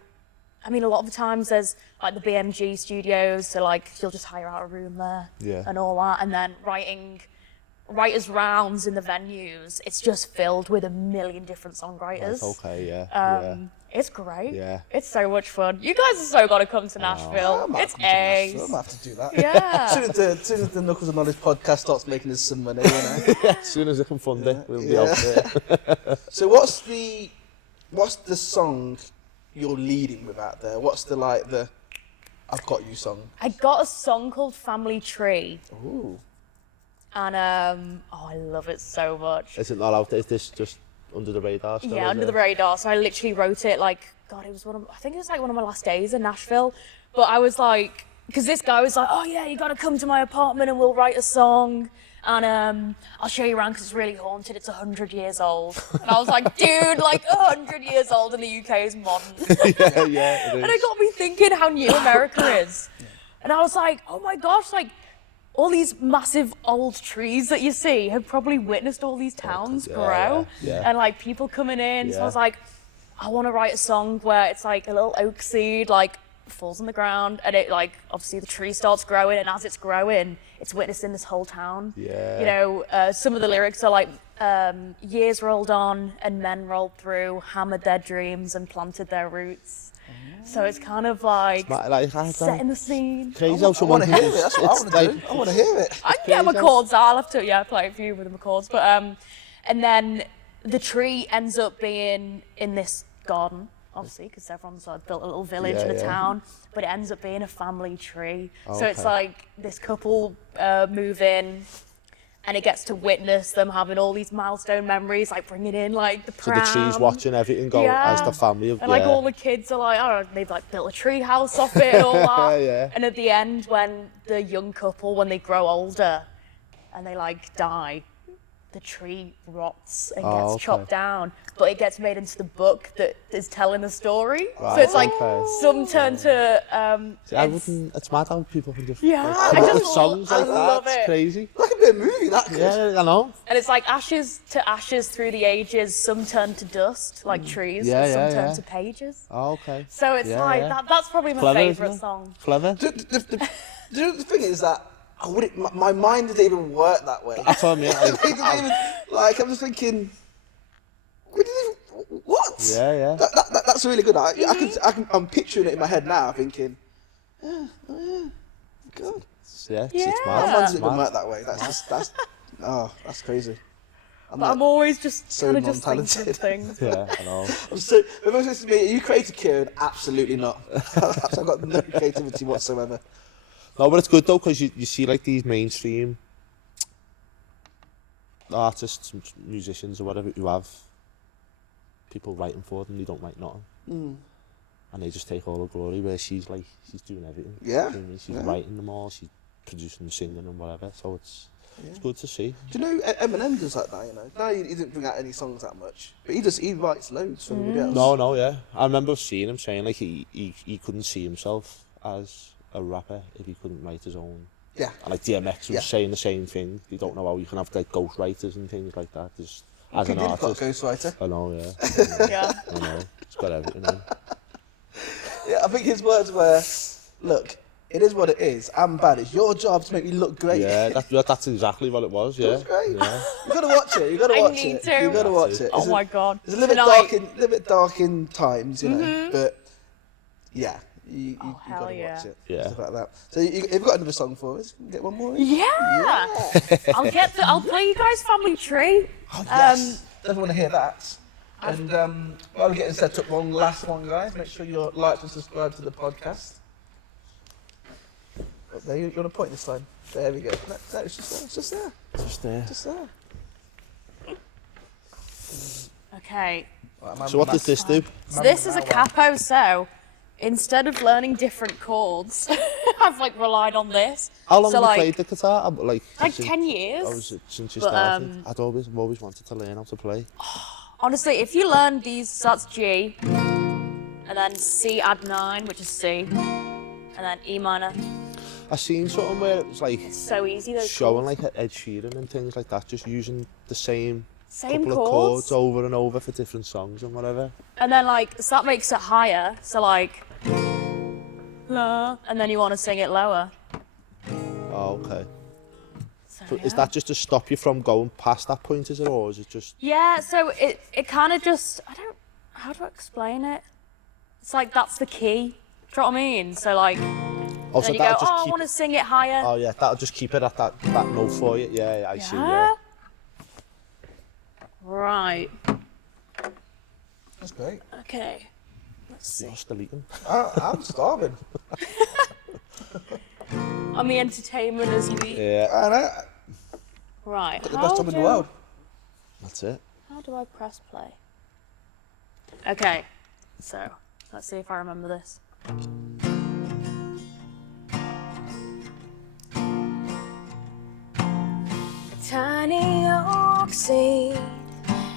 I mean, a lot of the times there's like the BMG studios, so like you'll just hire out a room there Yeah. and all that, and then writing writers' rounds in the venues, it's just filled with a million different songwriters. That's okay, yeah. It's great. Yeah. It's so much fun. You guys have so got to come to Nashville. I might It's come to Nashville. I ace. might have to do that. Yeah. As soon as the Knuckles of Knowledge podcast starts making us some money, you know. As soon as I can fund it, we'll be out there. So what's the song you're leading with out there? What's the I've Got You song? I got a song called Family Tree. Ooh. And I love it so much. Is it not out there? Is this just under the radar still? Yeah, under the radar. So I literally wrote it I think it was like one of my last days in Nashville. But I was like, because this guy was like, oh yeah, you got to come to my apartment and we'll write a song. And I'll show you around because it's really haunted. It's 100 years old. And I was like, dude, 100 years old in the UK is modern. Yeah, it is. And it got me thinking how new America is. And I was like, oh my gosh, all these massive old trees that you see have probably witnessed all these towns grow. Yeah. And people coming in. So I Yeah. was like, I want to write a song where it's like a little oak seed, falls on the ground and it obviously the tree starts growing, and as it's growing, it's witnessing this whole town. Yeah. You know, some of the lyrics are years rolled on and men rolled through, hammered their dreams and planted their roots. So it's kind of setting the scene. Crazy how I someone want to can hear it. That's what I want to do. I want to hear it. I can get my chords out. I'll have to play a few with the chords. But and then the tree ends up being in this garden, obviously, because everyone's built a little village in a town. But it ends up being a family tree. Oh, so it's okay. this couple move in, and it gets to witness them having all these milestone memories, bringing in the So pram. the tree's watching everything go as the family of And all the kids are I don't know, they've built a tree house off it and all that. Yeah. And at the end, when the young couple, when they grow older and they die, the tree rots and gets okay. chopped down, but it gets made into the book that is telling the story. Right, So it's okay. some turn to See, I wouldn't. It's mad how people can just Yeah, come I up just with songs I like that. love It's it. crazy. That could be a movie. That could. Yeah, I know. and it's ashes to ashes through the ages. Some turn to dust, like trees, Yeah, and some yeah, turn yeah. to pages. Oh, okay. So it's that's probably my Clever, favourite isn't it? song. Clever. The thing is that I wouldn't. My mind didn't even work that way. That's what I mean. It didn't even, I'm just thinking. What? Yeah. That's really good. I'm picturing it in my head now, thinking, God. Yeah, it's Yeah. mad. My mind didn't even Mad. work that way. That's crazy. I'm always just so kind of just thinking non-talented. of things. Yeah, I know. So, if everyone says to me, "Are you creative, Kieran?" Absolutely not. I've got no creativity whatsoever. No, but it's good though because you see these mainstream artists, musicians or whatever who have people writing for them. They don't write nothing, and they just take all the glory. Where she's doing everything. Yeah. You know what I mean? She's writing them all. She's producing, singing, and whatever. So it's good to see. Do you know Eminem does like that? You know, no, he didn't bring out any songs that much, but he writes loads for everybody else. No, yeah. I remember seeing him saying he couldn't see himself as a rapper if he couldn't write his own. Yeah. And DMX was Yeah. saying the same thing. You don't know how you can have ghost writers and things like that. Just as an He did got a artist. ghostwriter. I know, yeah. Yeah. I know. It's got everything in. Yeah, I think his words were, "Look, it is what it is. I'm bad. It's your job to make me look great." Yeah, that's exactly what it was, yeah. That's great. Yeah. You gotta watch it. You gotta I watch need it. to. You gotta watch it. Oh my God. It's a little bit dark in times, you know. But yeah, you hell gotta yeah. watch it. Yeah. Stuff like that. So you've got another song for us. Can we get one more? Yeah. I'll play you guys Family Tree. Oh, yes. Definitely want to hear that. And while we're getting set up, one last one, guys. Make sure you're liked and subscribed to the podcast. Up there, you want to point this time? There we go. No, it's just there. It's just there. Just there. Just there. Okay. Right, So what does this do? So this is a capo. So instead of learning different chords, I've relied on this. How long so, have you played the guitar? Like 10 years. Since you But, started. I've always wanted to learn how to play. Honestly, if you learn these, so that's G, and then C add 9, which is C, and then E minor. I seen something where it was So easy those showing chords. Ed Sheeran and things like that, just using the same Same couple of chords. chords over and over for different songs and whatever. And then so that makes it higher. So la, and then you want to sing it lower. Oh, okay. So is that just to stop you from going past that point, is it, or is it just... Yeah, so it kind of just, how do I explain it? It's like, that's the key. Do you know what I mean? So like, Oh, so then you go, that'll just I keep... want to sing it higher. Oh yeah, that'll just keep it at that note for you. Yeah, I see, yeah. Right. That's great. Okay. Let's see. You're still eating. I'm starving. On the entertainment as you eat. Yeah, I know. Right. The best time in the world. that's it. How do I press play? Okay. So, let's see if I remember this. A tiny oak seed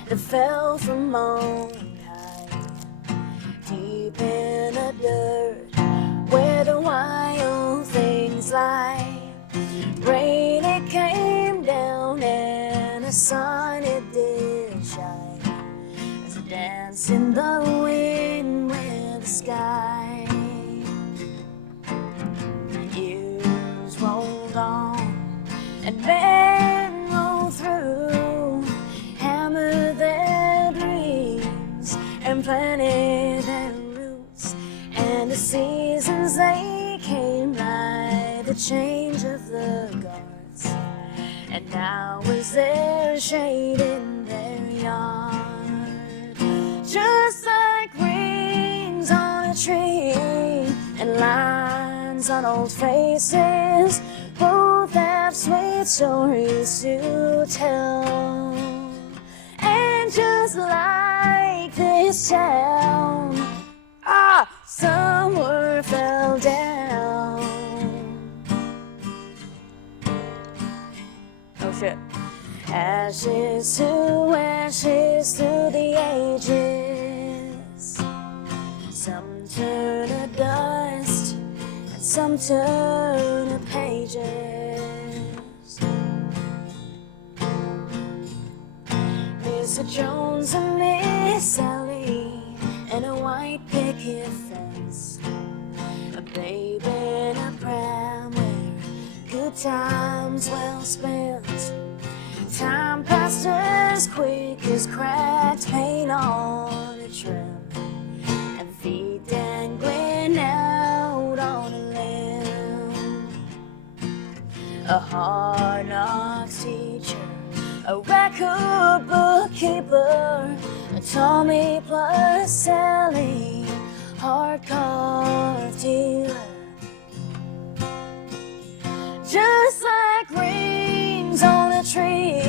that fell from on high, deep in the dirt where the wild things lie. Rain, it came down and the sun, it did shine as it danced in the wind with the sky. Years rolled on and men rolled through, hammered their dreams and planted their roots, and the seasons, they came like the change of the guards, and now is there shade in their yard, just like rings on a tree and lines on old faces. Both have sweet stories to tell, and just like this town, somewhere fell down. Oh shit. Ashes to ashes through the ages. Some turn to dust and some turn to pages. Mr. Jones and Miss Sally and a white picket fence, a babe in a pram where good times well spent. Time passed as quick as cracked paint on a trim, and feet dangling out on a limb. A hard knocks teacher, a record bookkeeper, a Tommy plus Sally, hard carved dealer. Just like rings on a tree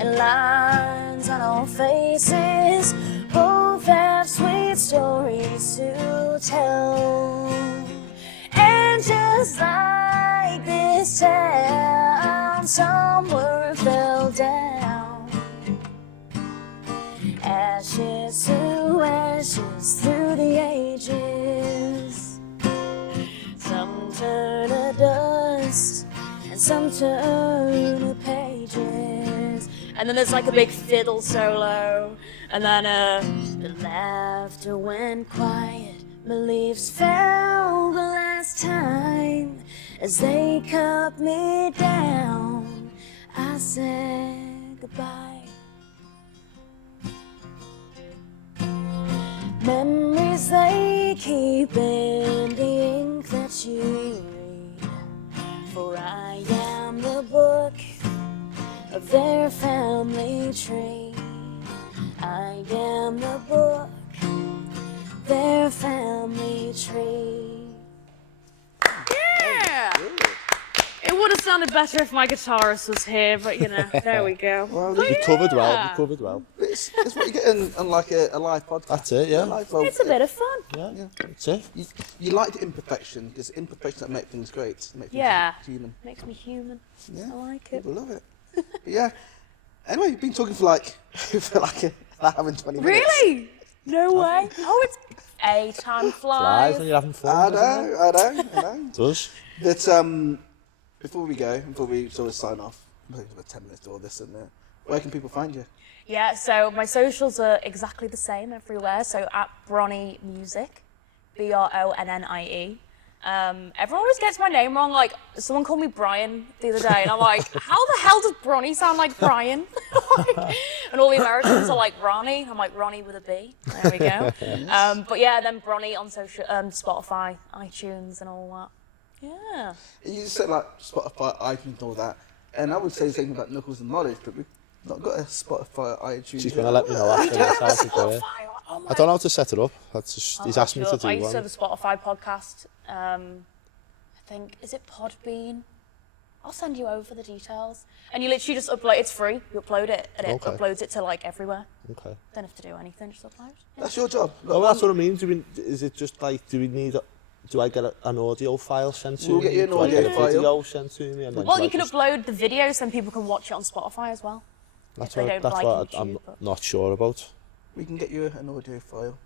and lines on all faces, both have sweet stories to tell. And just like this town, somewhere fell down. Ashes to ashes through the ages. Some turn to dust and some turn to pages. And then there's like a big fiddle solo, and then the laughter went quiet. My leaves fell the last time as they cut me down. I said goodbye. Memories, they keep in the ink that you read, for I am the book of their family tree. I am the book, their family tree. Yeah! It would have sounded better if my guitarist was here, but you know, there we go. Well, You covered well, you covered well. it's what you get on like a live podcast. That's it, yeah. It's a bit of fun. Yeah, that's it. You like the imperfection, because imperfections that make things great. Make things Yeah. human. Makes me human. Yeah. I like it. People love it. Yeah. Anyway, you've been talking for like an hour and 20 minutes. Really? No way. Oh, it's time Flies flies. when you're having fun. I doesn't it? know. It does. But before we sort of sign off, I'm taking about 10 minutes to all this and that. Where can people find you? Yeah, so my socials are exactly the same everywhere. So at Bronnie Music, BRONNIE. Everyone always gets my name wrong. Like, someone called me Brian the other day, and I'm like, how the hell does Bronnie sound like Brian? And all the Americans are like Ronnie. I'm like, Ronnie with a B. There we go. But yeah, then Bronnie on social, Spotify, iTunes, and all that. Yeah. You said like Spotify, iTunes, and all that, and I would say the same about Knuckles and Knowledge, but we've not got a Spotify, iTunes. She's going to let me know after this how to do it. Oh I don't know how to set it up. That's just, he's asked me to do I used to one. have a Spotify podcast. I think, is it Podbean? I'll send you over the details. And you literally just upload, it's free, you upload it, and it uploads it to like everywhere. Okay. Don't have to do anything, just upload. Yeah. That's your job. Oh, that's what I mean. Is it just like, do I get an audio file sent to me? We'll get you an audio Do I get a file. video sent to me? And then Well, do I you can just- upload the videos, then people can watch it on Spotify as well. That's they what, don't that's like what YouTube, I'm but- not sure about. We can get you an audio file,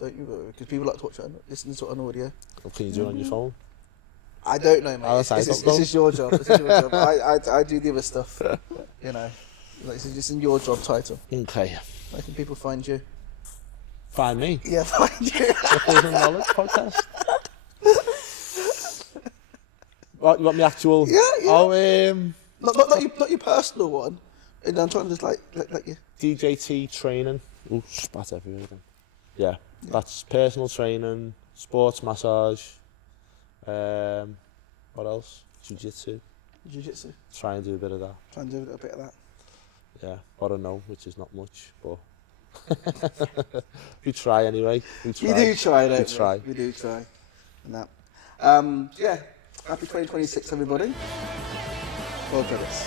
don't you? Because people like to watch it, listen to it on audio. Or can you do it on your phone? I don't know, mate. Alice, I don't This know. is your job. This is your job. I do the other stuff. You know, like, this is just in your job title. Okay. Where can people find you? Find me. Yeah, find you. Knuckles and Knowledge podcast. What, you want me actual? Yeah. Oh, Not your personal one. And I'm trying to just like you. DJT training. Ooh, spat everywhere again. Yeah, that's personal training, sports massage. What else? Jiu-jitsu. Jiu-jitsu. Try and do a bit of that. Try and do a little bit of that. Yeah, what I know, which is not much, but we try anyway. We do try, don't we? try. We do try. And that. Yeah. Happy 2026, everybody. Well, credits.